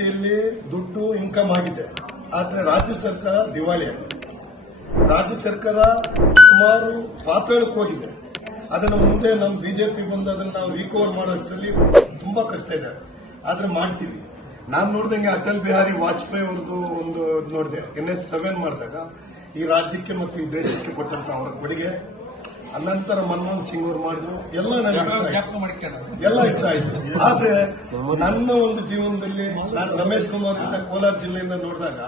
ಪಾಲಿಸಿಯಲ್ಲಿ ದುಡ್ಡು ಇನ್ಕಮ್ ಆಗಿದೆ, ಆದರೆ ರಾಜ್ಯ ಸರ್ಕಾರ ದಿವಾಳಿಯಾಗಿದೆ. ರಾಜ್ಯ ಸರ್ಕಾರ ಸುಮಾರು ಪಾತಾಳಕ್ಕೆ ಹೋಗಿದೆ. ಅದನ್ನು ಮುಂದೆ ನಮ್ಮ ಬಿಜೆಪಿ ಬಂದು ಅದನ್ನು ನಾವು ರಿಕವರ್ ಮಾಡೋಷ್ಟರಲ್ಲಿ ತುಂಬಾ ಕಷ್ಟ ಇದೆ. ಆದ್ರೆ ಮಾಡ್ತೀವಿ. ನಾನು ನೋಡಿದಂಗೆ ಅಟಲ್ ಬಿಹಾರಿ ವಾಜಪೇಯಿ ಅವ್ರದ್ದು ಒಂದು ನೋಡಿದೆ, NS7 ಮಾಡಿದಾಗ ಈ ರಾಜ್ಯಕ್ಕೆ ಮತ್ತು ಈ ದೇಶಕ್ಕೆ ಕೊಟ್ಟಂತ ಅವರ ಕೊಡುಗೆ. ಅನಂತರ ಮನಮೋಹನ್ ಸಿಂಗ್ ಅವರು ಮಾಡಿದ್ರು, ಎಲ್ಲ ನನಗೆ ಇಷ್ಟ ಆಯ್ತು. ಆದ್ರೆ ನನ್ನ ಒಂದು ಜೀವನದಲ್ಲಿ ನಾನು ರಮೇಶ್ ಕುಮಾರ್ ಅಂತ ಕೋಲಾರ ಜಿಲ್ಲೆಯಿಂದ ನೋಡಿದಾಗ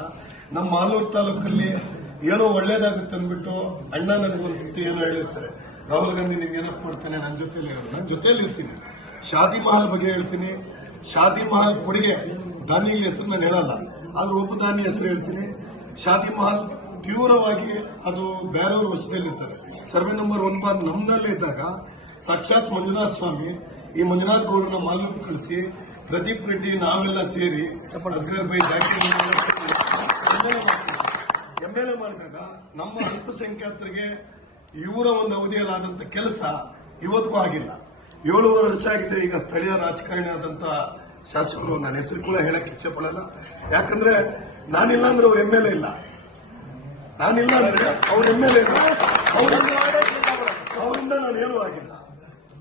ನಮ್ಮ ಮಾಲೂರು ತಾಲೂಕಲ್ಲಿ ಏನೋ ಒಳ್ಳೇದಾಗುತ್ತೆ ಅಂದ್ಬಿಟ್ಟು ಅಣ್ಣ ನನಗೊಂದ್ಸತಿ ಏನೋ ಹೇಳಿರ್ತಾರೆ, ರಾಹುಲ್ ಗಾಂಧಿ ನೀವು ಏನಪ್ಪ ಮಾಡ್ತಾನೆ, ನನ್ನ ಜೊತೆಯಲ್ಲಿ ಇರ್ತೀನಿ. ಶಾದಿ ಮಹಲ್ ಬಗ್ಗೆ ಹೇಳ್ತೀನಿ. ಶಾದಿ ಮಹಲ್ ಕೊಡುಗೆ ದಾನಿಗಳ ಹೆಸರು ನಾನು ಹೇಳಲ್ಲ, ಆದ್ರೆ ಉಪದಾನಿ ಹೆಸರು ಹೇಳ್ತೀನಿ. ಶಾದಿ ಮಹಲ್ ತೀವ್ರವಾಗಿ ಅದು ಬೇರೆಯವ್ರ ವಶದಲ್ಲಿರ್ತಾರೆ. ಸರ್ವೆ ನಂಬರ್ 1 ಬಾರ್ ನಮ್ದಲ್ಲೇ ಇದ್ದಾಗ ಸಾಕ್ಷಾತ್ ಮಂಜುನಾಥ ಸ್ವಾಮಿ ಈ ಮಂಜುನಾಥ್ ಗೌಡರನ್ನ ಮಾಲೂರು ಕಳಿಸಿ ಪ್ರದೀಪ್ ರೆಡ್ಡಿ ನಾವೆಲ್ಲ ಸೇರಿ ಅಸ್ಗರ್ ಬೈ MLA ಮಾಡಿದಾಗ ನಮ್ಮ ಅಲ್ಪಸಂಖ್ಯಾತರಿಗೆ ಇವರ ಒಂದು ಅವಧಿಯಲ್ಲಾದಂತ ಕೆಲಸ ಇವತ್ತಿಗೂ ಆಗಿಲ್ಲ. 7 ವರ್ಷ ಆಗಿದೆ. ಈಗ ಸ್ಥಳೀಯ ರಾಜಕಾರಣಿ ಆದಂತ ಶಾಸಕರು, ನನ್ನ ಹೆಸರು ಕೂಡ ಹೇಳಕ್ ಇಚ್ಛೆ ಪಡಲ್ಲ. ಯಾಕಂದ್ರೆ ನಾನಿಲ್ಲ ಅಂದ್ರೆ ಅವ್ರ MLA ಇಲ್ಲ, ನಾನಿಲ್ಲ ಅಂದ್ರೆ ಅವ್ರ MLA ಇಲ್ಲ, ಅವರಿಂದ ನಾನು ಏನೂ ಆಗಿಲ್ಲ.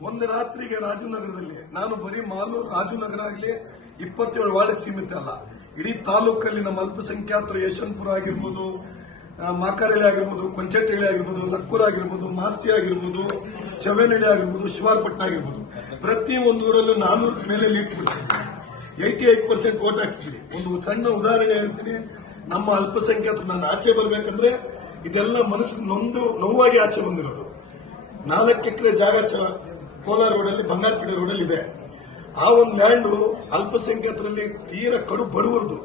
ಒಂದು ರಾತ್ರಿಗೆ ರಾಜನಗರದಲ್ಲಿ ನಾನು ಬರೀ ಮಾಲೂರು ರಾಜನಗರ ಆಗಲಿ 27 ವಾರ್ಡ್ಗೆ ಸೀಮಿತ ಅಲ್ಲ, ಇಡೀ ತಾಲೂಕಲ್ಲಿ ನಮ್ಮ ಅಲ್ಪಸಂಖ್ಯಾತರು ಯಶವಂತಪುರ ಆಗಿರ್ಬೋದು, ಮಾಕಾರಳ್ಳಿ ಆಗಿರ್ಬೋದು, ಕೊಂಚೆಟ್ಟಳ್ಳಿ ಆಗಿರ್ಬೋದು, ಲಕ್ಕೂರ್ ಆಗಿರ್ಬೋದು, ಮಾಸ್ತಿ ಆಗಿರ್ಬೋದು, ಚವೇನಹಳ್ಳಿ ಆಗಿರ್ಬೋದು, ಶಿವಾರಪಟ್ಟಣ ಆಗಿರ್ಬೋದು, ಪ್ರತಿ ಒಂದೂರಲ್ಲೂ 400 ಮೇಲೆ ಲೀಡ್ ಕೊಡಿಸಿದ್ವಿ. 88% ವೋಟ್ ಹಾಕ್ಸಿದ್ವಿ. ಒಂದು ಸಣ್ಣ ಉದಾಹರಣೆ ಹೇಳ್ತೀನಿ. ನಮ್ಮ ಅಲ್ಪಸಂಖ್ಯಾತರು ನಾನು ಆಚೆ ಬರಬೇಕಂದ್ರೆ ಇದೆಲ್ಲ ಮನಸ್ಸು ನೋವಾಗಿ ಆಚೆ ಬಂದಿರೋದು. 4 ಎಕರೆ ಜಾಗ ಕೋಲಾರ ರೋಡಲ್ಲಿ, ಬಂಗಾರಪೇಟೆ ರೋಡಲ್ಲಿ ಇದೆ. ಆ ಒಂದು ಲ್ಯಾಂಡು ಅಲ್ಪಸಂಖ್ಯಾತರಲ್ಲಿ ತೀರಾ ಕಡು ಬಡವರದು.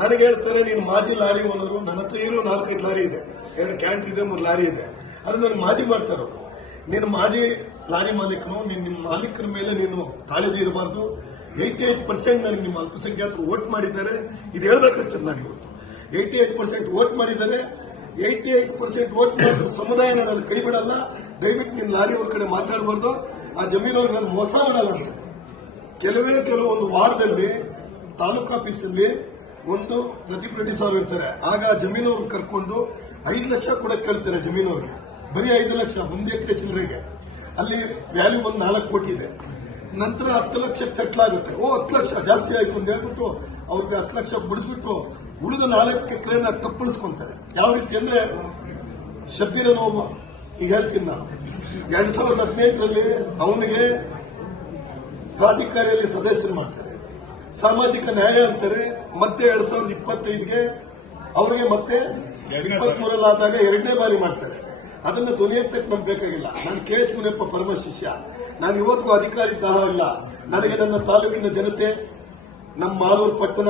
ನನಗೆ ಹೇಳ್ತಾರೆ, ನೀನು ಮಾಜಿ ಲಾರಿ ಓನರು, ನನ್ನ ಹತ್ರ ಇರೋ 4-5 ಲಾರಿ ಇದೆ, 2 ಕ್ಯಾಂಟರ್ ಇದೆ, 3 ಲಾರಿ ಇದೆ, ಅದು ನನಗೆ ಮಾಜಿ ಮಾಡ್ತಾರೋ. ನೀನು ಮಾಜಿ ಲಾರಿ ಮಾಲೀಕನು, ನಿಮ್ಮ ಮಾಲೀಕರ ಮೇಲೆ ನೀನು ಕಾಳಜಿ ಇರಬಾರ್ದು. 88% ನನಗೆ ನಿಮ್ಮ ಅಲ್ಪಸಂಖ್ಯಾತರು ವೋಟ್ ಮಾಡಿದ್ದಾರೆ. ಇದು ಹೇಳ್ಬೇಕಾಗ್ತದೆ. ನಾನು ಇವತ್ತು 88% ವೋಟ್ ಮಾಡಿದ್ದಾರೆ. 88% ವೋಟ್ ಮಾಡಿದ ಸಮುದಾಯ ನಾನು ಕೈ ಬಿಡಲ್ಲ. ದಯವಿಟ್ಟು ನಿನ್ನ ಲಾರಿ ಅವ್ರ ಕಡೆ ಮಾತಾಡಬಾರ್ದು. ಆ ಜಮೀನವ್ರಿಗೆ ನಾನು ಮೋಸ ಮಾಡಲ್ಲ ಅಂತ. ಕೆಲವೊಂದು ವಾರದಲ್ಲಿ ತಾಲೂಕು ಆಫೀಸಲ್ಲಿ ಒಂದು ಪ್ರದೀಪ್ ರೆಡ್ಡಿ ಸಾರ್ ಇರ್ತಾರೆ. ಆಗ ಜಮೀನವ್ರು ಕರ್ಕೊಂಡು 5 ಲಕ್ಷ ಕೂಡ ಕೇಳ್ತಾರೆ ಜಮೀನವ್ರಿಗೆ. ಬರೀ 5 ಲಕ್ಷ 1 ಎಕರೆ ಚಿಲ್ಲರೆಗೆ. ಅಲ್ಲಿ ವ್ಯಾಲ್ಯೂ ಬಂದು 4 ಕೋಟಿ ಇದೆ. ನಂತರ 10 ಲಕ್ಷಕ್ಕೆ ಸೆಟ್ಲ್ ಆಗುತ್ತೆ. 10 ಲಕ್ಷ ಜಾಸ್ತಿ ಆಯ್ತು ಅಂತ ಹೇಳ್ಬಿಟ್ಟು ಅವ್ರಿಗೆ 10 ಲಕ್ಷ ಬಿಡಿಸ್ಬಿಟ್ಟು ಉಳಿದ 4 ಎಕರೆನ ಕಪ್ಪಳಿಸ್ಕೊಂತಾರೆ. ಯಾವ ರೀತಿ ಅಂದ್ರೆ ಶಬ್ಬೀರ್ ಅನ್ನೋ, ಈಗ ಹೇಳ್ತೀನಿ ನಾನು, 2018ರಲ್ಲಿ ಅವನಿಗೆ ಪ್ರಾಧಿಕಾರಿಯಲ್ಲಿ ಸದಸ್ಯರು ಮಾಡ್ತಾರೆ, ಸಾಮಾಜಿಕ ನ್ಯಾಯ ಅಂತಾರೆ. ಮತ್ತೆ 2025ಗೆ ಅವರಿಗೆ ಮತ್ತೆ 23ರಲ್ಲಿ ಆದಾಗ 2ನೇ ಬಾರಿ ಮಾಡ್ತಾರೆ. ಅದನ್ನ ಧ್ವನಿ ಎತ್ತಕ್ಕೆ ನಮ್ಗೆ ಬೇಕಾಗಿಲ್ಲ. ನಾನು KH ಮುನಿಯಪ್ಪ ಪರಮ ಶಿಷ್ಯ. ನಾನು ಇವತ್ತಿಗೂ ಅಧಿಕಾರಿ ದಾಹ ಇಲ್ಲ. ನನಗೆ ನನ್ನ ತಾಲೂಕಿನ ಜನತೆ, ನಮ್ಮ ಮಾಲೂರು ಪಟ್ಟಣ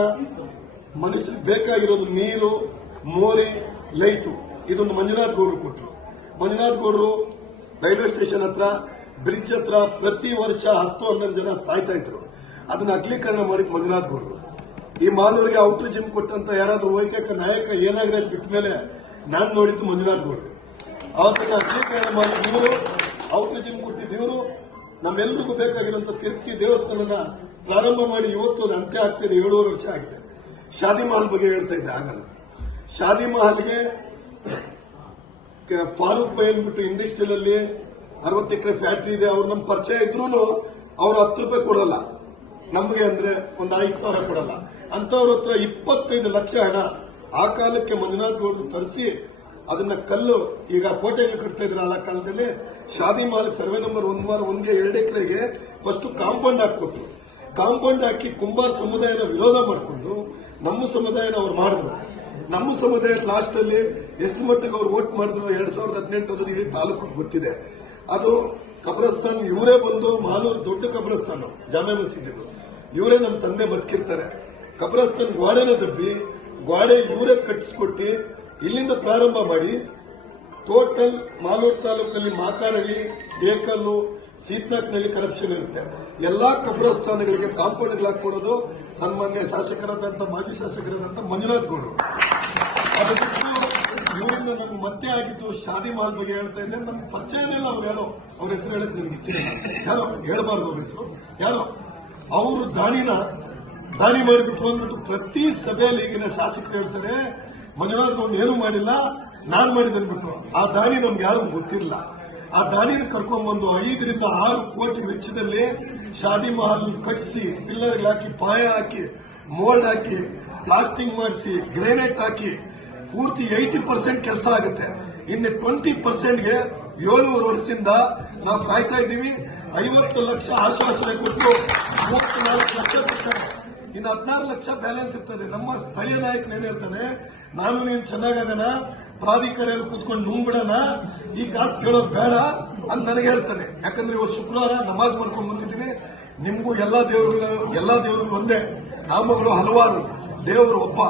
ಮನುಷ್ಯರಿಗೆ ಬೇಕಾಗಿರೋದು ನೀರು, ಮೋರಿ, ಲೈಟು. ಇದೊಂದು ಮಂಜುನಾಥ್ ಗೌಡರು ಕೊಟ್ಟರು. ಮಂಜುನಾಥ್ ಗೌಡರು ರೈಲ್ವೆ ಸ್ಟೇಷನ್ ಹತ್ರ, ಬ್ರಿಡ್ಜ್ ಹತ್ರ ಪ್ರತಿ ವರ್ಷ 10-11 ಜನ ಸಾಯ್ತಾ ಇದ್ರು. ಅದನ್ನ ಅಗಲೀಕರಣ ಮಾಡಿದ ಮಂಜುನಾಥ್ ಗೌಡರು. ಈ ಮಾಲೂರಿಗೆ ಔಟರ್ ಜಿಮ್ ಕೊಟ್ಟಂತ ಯಾರಾದ್ರೂ ವೈಕಕ ನಾಯಕ ಏನಾಗ್ರೆ ಬಿಟ್ಟ ಮೇಲೆ ನಾನು ನೋಡಿದ್ದು ಮಂಜುನಾಥ್ ಗೌಡರು. ಅವತ್ತನ್ನ ಅಗಲೀಕರಣ ಮಾಡಿದವರು, ಔಟರ್ ಜಿಮ್ ಕೊಟ್ಟಿದ್ದವರು. ನಮ್ಮೆಲ್ಲರಿಗೂ ಬೇಕಾಗಿರುವಂತ ತಿರುಪ್ತಿ ದೇವಸ್ಥಾನನ ಪ್ರಾರಂಭ ಮಾಡಿ ಇವತ್ತು ಅದು ಅಂತ್ಯ ಆಗ್ತಿದೆ. 7 ವರ್ಷ ಆಗಿದೆ. ಶಾದಿ ಮಹಲ್ ಬಗ್ಗೆ ಹೇಳ್ತಾ ಇದ್ದೆ. ಆಗಲ್ಲ, ಶಾದಿ ಮಹಲ್ಗೆ ಫಾರೂಕ್ ಬೈ ಅಂದ್ಬಿಟ್ಟು ಇಂಡಸ್ಟ್ರಿಯಲ್ ಅಲ್ಲಿ 60 ಎಕರೆ ಫ್ಯಾಕ್ಟರಿ ಇದೆ. ಅವ್ರು ನಮ್ಮ ಪರಿಚಯ ಇದ್ರು ಅವ್ರು 10 ರೂಪಾಯಿ ಕೊಡಲ್ಲ ನಮಗೆ, ಅಂದ್ರೆ ಒಂದು 5,000 ಕೊಡಲ್ಲ. ಅಂತವ್ರ ಹತ್ರ 25 ಲಕ್ಷ ಹಣ ಆ ಕಾಲಕ್ಕೆ ಮಂಜುನಾಥ್ ಗೌಡರು ತರಿಸಿ ಅದನ್ನ ಕಲ್ಲು, ಈಗ ಕೋಟೆಗಳು ಕಟ್ತಾ ಇದ್ರು ಆ ಕಾಲದಲ್ಲಿ. ಶಾದಿ ಮಹಲ್ ಸರ್ವೆ ನಂಬರ್ 1 ಬಾರ್ 1ಗೆ 2 ಎಕರೆಗೆ ಫಸ್ಟ್ ಕಾಂಪೌಂಡ್ ಹಾಕಿಕೊಟ್ರು. ಕಾಂಪೌಂಡ್ ಹಾಕಿ ಕುಂಬಾರ ಸಮುದಾಯನ ವಿರೋಧ ಮಾಡಿಕೊಂಡು ನಮ್ಮ ಸಮುದಾಯನ ಅವ್ರು ಮಾಡಿದ್ರು. ನಮ್ಮ ಸಮುದಾಯ ಲಾಸ್ಟ್ ಅಲ್ಲಿ ಎಷ್ಟು ಮಟ್ಟಿಗೆ ಅವ್ರು ವೋಟ್ ಮಾಡಿದ್ರು 2018 ಇಡೀ ತಾಲೂಕು ಗೊತ್ತಿದೆ. ಅದು ಕಬ್ರಸ್ತಾನ್ ಇವರೇ ಬಂದು, ಮಾಲೂರು ದೊಡ್ಡ ಕಬ್ರಸ್ತಾನ, ಜಾಮೆ ಮಸೀದಿ, ಇವರೇ ನಮ್ಮ ತಂದೆ ಬದುಕಿರ್ತಾರೆ. ಕಬ್ರಸ್ತಾನ್ ಗೋಡೆನ ದಬ್ಬಿ, ಗೋಡೆ ಇವರೇ ಕಟ್ಟಿಸ್ಕೊಟ್ಟು ಇಲ್ಲಿಂದ ಪ್ರಾರಂಭ ಮಾಡಿ ಟೋಟಲ್ ಮಾಲೂರು ತಾಲೂಕಲ್ಲಿ ಮಾಕಾರಳ್ಳಿ, ಬೇಕಲ್ಲು, ಸೀತ್ನಾಕ್ನಲ್ಲಿ ಕರಪ್ಷನ್ ಇರುತ್ತೆ. ಎಲ್ಲಾ ಕಬ್ರಸ್ಥಾನಗಳಿಗೆ ಕಾಂಪೌಂಡ್ಗಳು ಹಾಕೊಡೋದು ಸನ್ಮಾನ್ಯ ಶಾಸಕರಾದಂತ, ಮಾಜಿ ಶಾಸಕರಾದಂತ ಮಂಜುನಾಥ್ ಗೌಡರು. ಅದು ಬಿಟ್ಟು ಇವರಿಂದ ನಮ್ಗೆ ಮತ್ತೆ ಆಗಿದ್ದು ಶಾದಿ ಮಹಲ್ ಬಗ್ಗೆ ಹೇಳ್ತಾ ಇದ್ದೆ. ನಮ್ಗೆ ಪರಿಚಯನೇ ಇಲ್ಲ. ಅವ್ರು ಯಾರೋ, ಅವ್ರ ಹೆಸರು ಹೇಳಕ್ ನನಗೆ ಇಚ್ಛೆ ಇಲ್ಲ. ಯಾರೋ ಹೇಳ್ಬಾರ್ದು ಅವ್ರ ಹೆಸರು. ಯಾರೋ ಅವರು ದಾನಿನ ದಾನಿ ಮಾಡಿಬಿಟ್ರು ಅಂದ್ಬಿಟ್ಟು ಪ್ರತಿ ಸಭೆಯಲ್ಲಿ ಈಗಿನ ಶಾಸಕರು ಹೇಳ್ತಾರೆ ಮಂಜುನಾಥ್ ಗೌಡ ಏನು ಮಾಡಿಲ್ಲ, ನಾನ್ ಮಾಡಿದೆ ಅಂದ್ಬಿಟ್ರು. ಆ ದಾನಿ ನಮ್ಗೆ ಯಾರು ಗೊತ್ತಿಲ್ಲ. ಆ ದಾನಿನ ಕರ್ಕೊಂಡ್ಬಂದು 5 ರಿಂದ 6 ಕೋಟಿ ವೆಚ್ಚದಲ್ಲಿ ಶಾದಿ ಮಹಲ್ ಕಟ್ಟಿಸಿ, ಪಿಲ್ಲರ್ ಹಾಕಿ, ಪಾಯ ಹಾಕಿ, ಮೋಲ್ಡ್ ಹಾಕಿ, ಪ್ಲಾಸ್ಟಿಂಗ್ ಮಾಡಿಸಿ, ಗ್ರೇನೈಟ್ ಹಾಕಿ ಪೂರ್ತಿ 80% ಕೆಲಸ ಆಗುತ್ತೆ. ಇನ್ನು 20%ಗೆ 7 ವರ್ಷದಿಂದ ನಾವು ಕಾಯ್ತಾ ಇದ್ದೀವಿ. 50 ಲಕ್ಷ ಆಶ್ವಾಸನೆ ಕೊಟ್ಟು 34 ಲಕ್ಷ ಕೊಡ್ತಾರೆ. ಇನ್ನು 16 ಲಕ್ಷ ಬ್ಯಾಲೆನ್ಸ್ ಇರ್ತದೆ. ನಮ್ಮ ಸ್ಥಳೀಯ ನಾಯಕನ ಏನ್ ಹೇಳ್ತಾನೆ, ನಾನು ನೀನು ಚೆನ್ನಾಗನ ಪ್ರಾಧಿಕಾರಿಯಲ್ಲಿ ಕೂತ್ಕೊಂಡು ನುಂಗ್ಬಿಡೋಣ, ಈ ಕಾಸು ಕೇಳೋದು ಬೇಡ ಅಂತ ನನಗೆ ಹೇಳ್ತಾನೆ. ಯಾಕಂದ್ರೆ ಇವತ್ತು ಶುಕ್ರವಾರ ನಮಾಜ್ ಮಾಡ್ಕೊಂಡು ಬಂದಿದ್ದೀನಿ. ನಿಮ್ಗೂ ಎಲ್ಲಾ ದೇವರುಗಳು ಒಂದೇ, ನಾಮಗಳು ಹಲವಾರು, ದೇವರು ಒಬ್ಬ.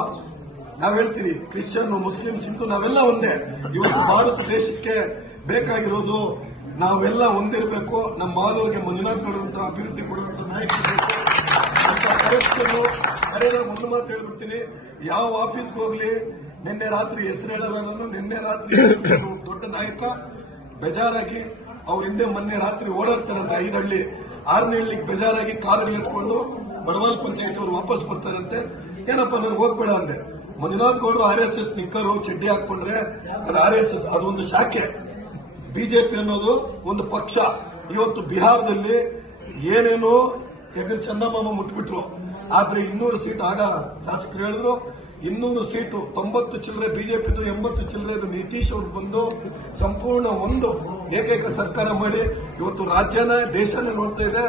ನಾವ್ ಹೇಳ್ತೀವಿ ಕ್ರಿಶ್ಚಿಯನ್, ಮುಸ್ಲಿಮ್ಸ್, ಹಿಂದೂ ನಾವೆಲ್ಲ ಒಂದೇ. ಇವತ್ತು ಭಾರತ ದೇಶಕ್ಕೆ ಬೇಕಾಗಿರೋದು ನಾವೆಲ್ಲ ಒಂದಿರಬೇಕು. ನಮ್ಮ ಮಾನವರಿಗೆ ಮಂಜುನಾಥ್ ಕೊಡುವಂತಹ ಅಭಿವೃದ್ಧಿ ಕೊಡುವಂತಹ ನಾಯಕರು ಅಂತ ಕರೆಕ್ಟನ್ನು ಕರೆದಾಗ ಒಂದು ಮಾತು ಹೇಳ್ಬಿಡ್ತೀನಿ. ಯಾವ ಆಫೀಸ್ಗೆ ಹೋಗ್ಲಿ, ನಿನ್ನೆ ರಾತ್ರಿ ಹೆಸರು ಹೇಳಲ್ಲ ನಾನು, ನಿನ್ನೆ ರಾತ್ರಿ ದೊಡ್ಡ ನಾಯಕ ಬೇಜಾರಾಗಿ ಅವ್ರ ಹಿಂದೆ ಮೊನ್ನೆ ರಾತ್ರಿ ಓಡಾಡ್ತಾರಂತೆ 5 ಹಳ್ಳಿ 6ನೇ ಹಳ್ಳಿಗೆ ಬೇಜಾರಾಗಿ ಕಾರಲ್ಲಿ ಎತ್ಕೊಂಡು ಬಡವಾಲ್ ಪಂಚಾಯತ್ ಅವರು ವಾಪಸ್ ಬರ್ತಾರಂತೆ. ಏನಪ್ಪ ನನಗೆ ಹೋಗ್ಬೇಡ ಅಂದೆ. ಮಂಜುನಾಥ್ ಗೌಡರು RSS ನಿಕ್ಕರು ಚಡ್ಡಿ ಹಾಕೊಂಡ್ರೆ ಅದು RSS, ಅದೊಂದು ಶಾಖೆ. ಬಿಜೆಪಿ ಅನ್ನೋದು ಒಂದು ಪಕ್ಷ. ಇವತ್ತು ಬಿಹಾರದಲ್ಲಿ ಏನೇನೋ ಎಗರ್ ಚಂದಮಾಮ ಮುಟ್ಬಿಟ್ರು. ಆದ್ರೆ 200 ಸೀಟ್ ಆಗ ಶಾಸಕರು ಹೇಳಿದ್ರು, 200 ಸೀಟು 90 ಚಿಲ್ಲರೆ ಬಿಜೆಪಿದು, 80 ಚಿಲ್ಲರೆ ನಿತೀಶ್ ಅವರು ಬಂದು ಸಂಪೂರ್ಣ ಒಂದು ಏಕೈಕ ಸರ್ಕಾರ ಮಾಡಿ ಇವತ್ತು ರಾಜ್ಯನ ದೇಶನೇ ನೋಡ್ತಾ ಇದೆ.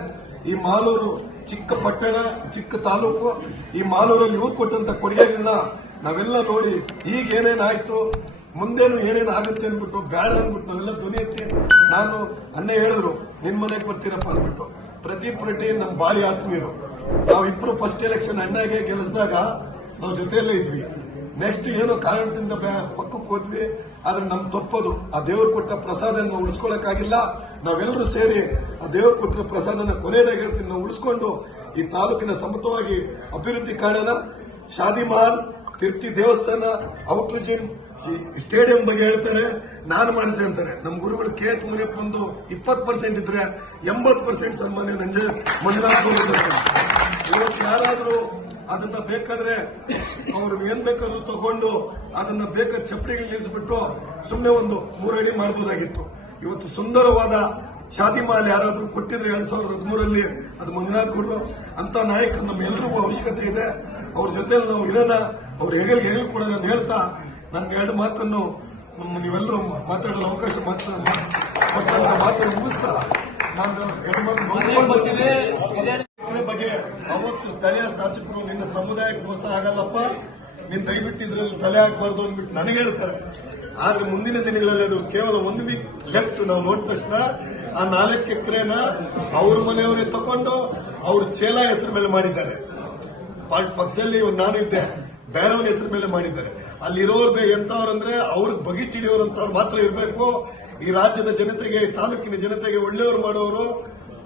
ಈ ಮಾಲೂರು ಚಿಕ್ಕ ಪಟ್ಟಣ, ಚಿಕ್ಕ ತಾಲೂಕು, ಈ ಮಾಲೂರಲ್ಲಿ ಇವ್ರು ಕೊಟ್ಟಂತ ಕೊಡುಗೆಗಳನ್ನ ನಾವೆಲ್ಲ ನೋಡಿ ಈಗ ಏನೇನಾಯ್ತು, ಮುಂದೇನು ಏನೇನು ಆಗುತ್ತೆ ಅಂದ್ಬಿಟ್ಟು ಬೇಡ ಅಂದ್ಬಿಟ್ಟು ನಾವೆಲ್ಲ ಧ್ವನಿ ಎತ್ತಿ, ನಾನು ಅನ್ನೇ ಹೇಳಿದ್ರು ನಿನ್ ಮನೆಗೆ ಬರ್ತೀರಪ್ಪ ಅಂದ್ಬಿಟ್ಟು. ಪ್ರದೀಪ್ ರೆಡ್ಡಿ ನಮ್ಮ ಭಾರಿ ಆತ್ಮೀಯರು. ನಾವಿಬ್ರು ಫಸ್ಟ್ ಎಲೆಕ್ಷನ್ ಅಣ್ಣಾಗೆ ಗೆಲ್ಲಿಸಿದಾಗ ನಾವು ಜೊತೆಯಲ್ಲೇ ಇದ್ವಿ. ನೆಕ್ಸ್ಟ್ ಏನೋ ಕಾರಣದಿಂದ ಪಕ್ಕಕ್ಕೆ ಹೋದ್ವಿ. ಆದ್ರೆ ನಮ್ ತಪ್ಪದು. ಆ ದೇವರು ಕೊಟ್ಟ ಪ್ರಸಾದನ ಉಳಿಸ್ಕೊಳಕ್ಕಾಗಿಲ್ಲ. ನಾವೆಲ್ಲರೂ ಸೇರಿ ಆ ದೇವರು ಕೊಟ್ಟಿರೋ ಪ್ರಸಾದನ ಕೊನೆಯದಾಗಿ ಹೇಳ್ತೀನಿ, ನಾವು ಉಳಿಸ್ಕೊಂಡು ಈ ತಾಲೂಕಿನ ಸಮತವಾಗಿ ಅಭಿವೃದ್ಧಿ ಕಾಣೋಣ. ಶಾದಿ ಮಹಲ್, ತಿರುಪತಿ ದೇವಸ್ಥಾನ, ಔಟರ್ ಜಿಮ್, ಸ್ಟೇಡಿಯಂ ಬಗ್ಗೆ ಹೇಳ್ತಾರೆ, ನಾನು ಮಾಡಿದೆ ಅಂತಾರೆ. ನಮ್ಮ ಗುರುಗಳು KH ಮುನಿಯಪ್ಪ ಒಂದು 20% ಇದ್ರೆ 80% ಸನ್ಮಾನ್ಯ ಮಂಜುನಾಥ್ ಇವತ್ತು ಯಾರಾದ್ರೂ ಅದನ್ನ ಬೇಕಾದ್ರೆ ಅವ್ರು ಏನ್ ಬೇಕಾದ್ರೂ ತಗೊಂಡು ಅದನ್ನ ಬೇಕಾದ ಚಪ್ಪಡಿಗಳು ನಿಲ್ಲಿಸ್ಬಿಟ್ಟು ಸುಮ್ನೆ ಒಂದು 3 ಅಡಿ ಮಾಡಬಹುದಾಗಿತ್ತು. ಇವತ್ತು ಸುಂದರವಾದ ಶಾದಿ ಮಹಲ್ ಯಾರಾದ್ರೂ ಕೊಟ್ಟಿದ್ರೆ 2013ರಲ್ಲಿ ಅದು ಮಂಜುನಾಥ್ ಗೌಡ್ರು ಅಂತ ನಾಯಕರು ನಮ್ಮೆಲ್ಲರಿಗೂ ಅವಶ್ಯಕತೆ ಇದೆ. ಅವ್ರ ಜೊತೆಲಿ ನಾವು ಇರೋಣ, ಅವ್ರ ಹೆಗಲ್ಗೆ ಕೂಡ ನಾನು ಹೇಳ್ತಾ ನನ್ನ 2 ಮಾತನ್ನು ನೀವೆಲ್ಲರೂ ಮಾತಾಡಲು ಅವಕಾಶ ಮಾತನ್ನು ಮುಗಿಸ್ತಾ ನಾನು 2 ಮಾತು ಬಗ್ಗೆ ಅವತ್ತು ಸ್ಥಳೀಯ ಶಾಸಕರು ನಿನ್ನ ಸಮುದಾಯಕ್ಕೆ ಮೋಸ ಆಗಲ್ಲಪ್ಪ, ನೀನ್ ದಯವಿಟ್ಟು ಇದ್ರಲ್ಲಿ ತಲೆ ಹಾಕಬಾರ್ದು ಅಂದ್ಬಿಟ್ಟು ನನಗೆ ಹೇಳ್ತಾರೆ. ಆದ್ರೆ ಮುಂದಿನ ದಿನಗಳಲ್ಲಿ ಅದು ಕೇವಲ 1 ವೀಕ್ ಲೆಫ್ಟ್ ನಾವು ನೋಡಿದ ತಕ್ಷಣ ಆ 4 ಎಕರೆನ ಅವ್ರ ಮನೆಯವರೇ ತಗೊಂಡು ಅವ್ರ ಚೇಲ ಹೆಸರು ಮೇಲೆ ಮಾಡಿದ್ದಾರೆ. ಪಕ್ಷದಲ್ಲಿ ನಾನಿದ್ದೆ, ಬೇರೆಯವರ ಹೆಸರು ಮೇಲೆ ಮಾಡಿದ್ದಾರೆ. ಅಲ್ಲಿರೋರು ಎಂತವ್ರಂದ್ರೆ ಅವ್ರಿಗೆ ಬಗೆಟ್ ಹಿಡಿಯೋರಂತವ್ರು ಮಾತ್ರ ಇರಬೇಕು. ಈ ರಾಜ್ಯದ ಜನತೆಗೆ, ತಾಲೂಕಿನ ಜನತೆಗೆ ಒಳ್ಳೆಯವರು ಮಾಡೋರು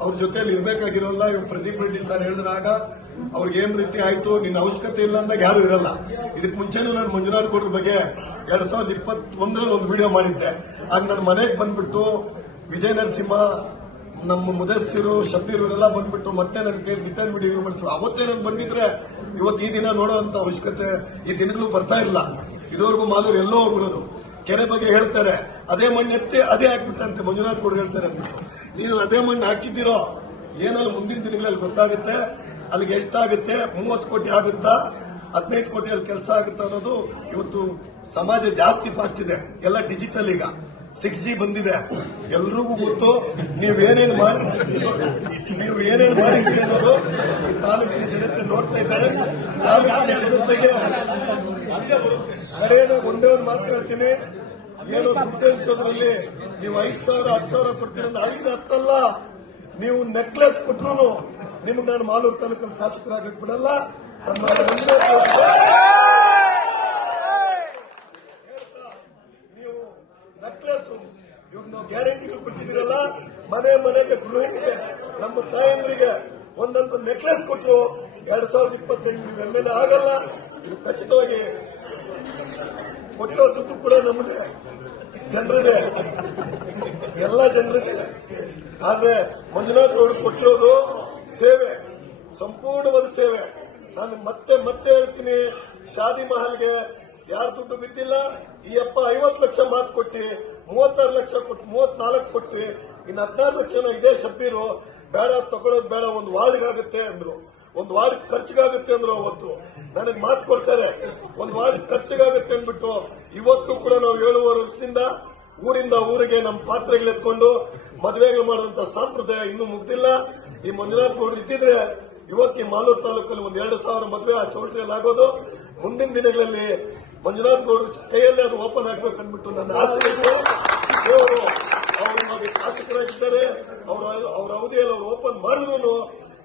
ಅವ್ರ ಜೊತೆಯಲ್ಲಿ ಇರ್ಬೇಕಾಗಿರೋಲ್ಲ. ಇವ್ ಪ್ರದೀಪ್ ರೆಡ್ಡಿ ಸರ್ ಹೇಳಿದ್ರಾಗ ಅವ್ರಿಗೆ ಏನ್ ರೀತಿ ಆಯ್ತು, ನಿನ್ನ ಅವಶ್ಯಕತೆ ಇಲ್ಲ ಅಂದಾಗ ಯಾರು ಇರಲ್ಲ. ಇದಕ್ಕೆ ಮುಂಚೆನೂ ನಾನು ಮಂಜುನಾಥ್ ಗೌಡ್ರ ಬಗ್ಗೆ 2021ರಲ್ಲಿ ಒಂದು ವಿಡಿಯೋ ಮಾಡಿದ್ದೆ. ಆಗ ನನ್ನ ಮನೆಗೆ ಬಂದ್ಬಿಟ್ಟು ವಿಜಯ ನರಸಿಂಹ, ನಮ್ಮ ಮುದಸ್ಸಿರು, ಶಬೀರ್ ಇವರೆಲ್ಲ ಬಂದ್ಬಿಟ್ಟು ಮತ್ತೆ ನನಗೆ ರಿಟರ್ನ್ ವಿಡಿಯೋ ಮಾಡಿದ್ರು. ಅವತ್ತೇ ನಾನು ಬಂದಿದ್ರೆ ಇವತ್ತು ಈ ದಿನ ನೋಡುವಂತ ಅವಶ್ಯಕತೆ ಈ ದಿನಗಳು ಬರ್ತಾ ಇಲ್ಲ. ಇದುವರೆಗೂ ಮಾಲೂರು ಎಲ್ಲೋ ಹೋಗ್ಬಿಡೋದು. ಕೆರೆ ಬಗ್ಗೆ ಹೇಳ್ತಾರೆ, ಅದೇ ಮಣ್ಣು ಎತ್ತೆ ಅದೇ ಹಾಕ್ಬಿಟ್ಟಂತೆ ಮಂಜುನಾಥ್ ಗೌಡ್ರು ಹೇಳ್ತಾರೆ ಅಂದ್ಬಿಟ್ಟು. ನೀನು ಅದೇ ಮಣ್ಣು ಹಾಕಿದ್ದೀರೋ ಏನಲ್ಲ ಮುಂದಿನ ದಿನಗಳಲ್ಲಿ ಗೊತ್ತಾಗುತ್ತೆ. ಅಲ್ಲಿಗೆ ಎಷ್ಟಾಗುತ್ತೆ, 30 ಕೋಟಿ ಆಗುತ್ತಾ, 15 ಕೋಟಿಯಲ್ಲಿ ಕೆಲಸ ಆಗುತ್ತಾ ಅನ್ನೋದು. ಇವತ್ತು ಸಮಾಜ ಜಾಸ್ತಿ ಫಾಸ್ಟ್ ಇದೆ, ಎಲ್ಲ ಡಿಜಿಟಲ್. ಈಗ 6G ಬಂದಿದೆ, ಎಲ್ರಿಗೂ ಗೊತ್ತು. ನೀವೇನೇನು ಮಾಡಿದ್ರಿ ಅನ್ನೋದು ಈ ತಾಲೂಕಿನ ಜನತೆ ನೋಡ್ತಾ ಇದ್ದಾರೆ. ತಾಲೂಕಿನ ಜನತೆಗೆ ಒಂದೇ ಒಂದು ಮಾತು ಹೇಳ್ತೀನಿ, ಏನು ದುಡ್ಡು ಅನ್ಸೋದ್ರಲ್ಲಿ ನೀವು 5,000 10,000 ಕೊಡ್ತೀರ ಅಂದ್ರೆ 5 10 ನೀವು ನೆಕ್ಲೆಸ್ ಕೊಟ್ರು ನಿಮ್ಗೆ ನಾನು ಮಾಲೂರು ತಾಲೂಕಲ್ಲಿ ಶಾಸಕರಾಗಕ್ಕೆ ಬಿಡಲ್ಲ. ಸನ್ಮಾನ ನೀವು ನೆಕ್ಲೆಸ್ ಇವಾಗ ನಾವು ಗ್ಯಾರಂಟಿಗಳು ಕೊಟ್ಟಿದ್ದೀರಲ್ಲ, ಮನೆಗೆ ಗೃಹಿಣಿಗೆ, ನಮ್ಮ ತಾಯಂದ್ರಿಗೆ ಒಂದೊಂದು ನೆಕ್ಲೆಸ್ ಕೊಟ್ಟರು. 2028 ನೀವು MLA ಆಗಲ್ಲ. ಇದು ಖಚಿತವಾಗಿ ಕೊಟ್ಟಿರೋ ದುಡ್ಡು ಕೂಡ ನಮ್ಮದೇ, ಜನರಿಗೆ, ಎಲ್ಲ ಜನರಿಗೆ. ಆದ್ರೆ ಮಂಜುನಾಥ್ ಅವರು ಕೊಟ್ಟಿರೋದು ಸೇವೆ, ಸಂಪೂರ್ಣವಾದ ಸೇವೆ. ನಾನು ಮತ್ತೆ ಹೇಳ್ತೀನಿ, ಶಾದಿ ಮಹಲ್ಗೆ ಯಾರು ದುಡ್ಡು ಬಿದ್ದಿಲ್ಲ. ಈ ಅಪ್ಪ 50 ಲಕ್ಷ ಮಾತು ಕೊಟ್ಟು 36 ಲಕ್ಷ ಕೊಟ್ಟು 34 ಕೊಟ್ಟು ಇನ್ನು 16 ಲಕ್ಷನ ಇದೇ ಶಬ್ಬೀರು ಬೇಡ ತಗೊಳ್ಳೋದು ಬೇಡ, ಒಂದು ವಾರ್ಡ್ಗಾಗುತ್ತೆ ಅಂದ್ರು, ಒಂದು ವಾರ್ಡ್ ಖರ್ಚಿಗಾಗುತ್ತೆ ಅಂದ್ರು. ಅವತ್ತು ನನಗೆ ಮಾತು ಕೊಡ್ತಾರೆ ಒಂದು ವಾರ್ಡ್ ಖರ್ಚಿಗಾಗುತ್ತೆ ಅಂದ್ಬಿಟ್ಟು ಇವತ್ತು ಕೂಡ ನಾವು 7 ವರ್ಷದಿಂದ ಊರಿಂದ ಊರಿಗೆ ನಮ್ಮ ಪಾತ್ರೆಗಳು ಎತ್ಕೊಂಡು ಮದುವೆಗಳು ಮಾಡುವಂತ ಸಂಪ್ರದಾಯ ಇನ್ನೂ ಮುಗ್ದಿಲ್ಲ. ಈ ಮಂಜುನಾಥ್ ಗೌಡ್ರು ಇದ್ದಿದ್ರೆ ಇವತ್ತು ಈ ಮಾಲೂರು ತಾಲೂಕಲ್ಲಿ 2,000 ಮದುವೆ ಆ ಚೌಟ್ರಿಯಲ್ಲಿ ಆಗೋದು. ಮುಂದಿನ ದಿನಗಳಲ್ಲಿ ಮಂಜುನಾಥ್ ಗೌಡ್ರು ಕೈಯಲ್ಲಿ ಅದು ಓಪನ್ ಆಗ್ಬೇಕಂದ್ಬಿಟ್ಟು ನನ್ನ ಆಸೆ ಇದೆ. ದೇವರು ಅವರು ಶಾಸಕರಾಗಿದ್ದಾರೆ, ಅವರ ಅವಧಿಯಲ್ಲಿ ಅವರು ಓಪನ್ ಮಾಡಿದ್ರು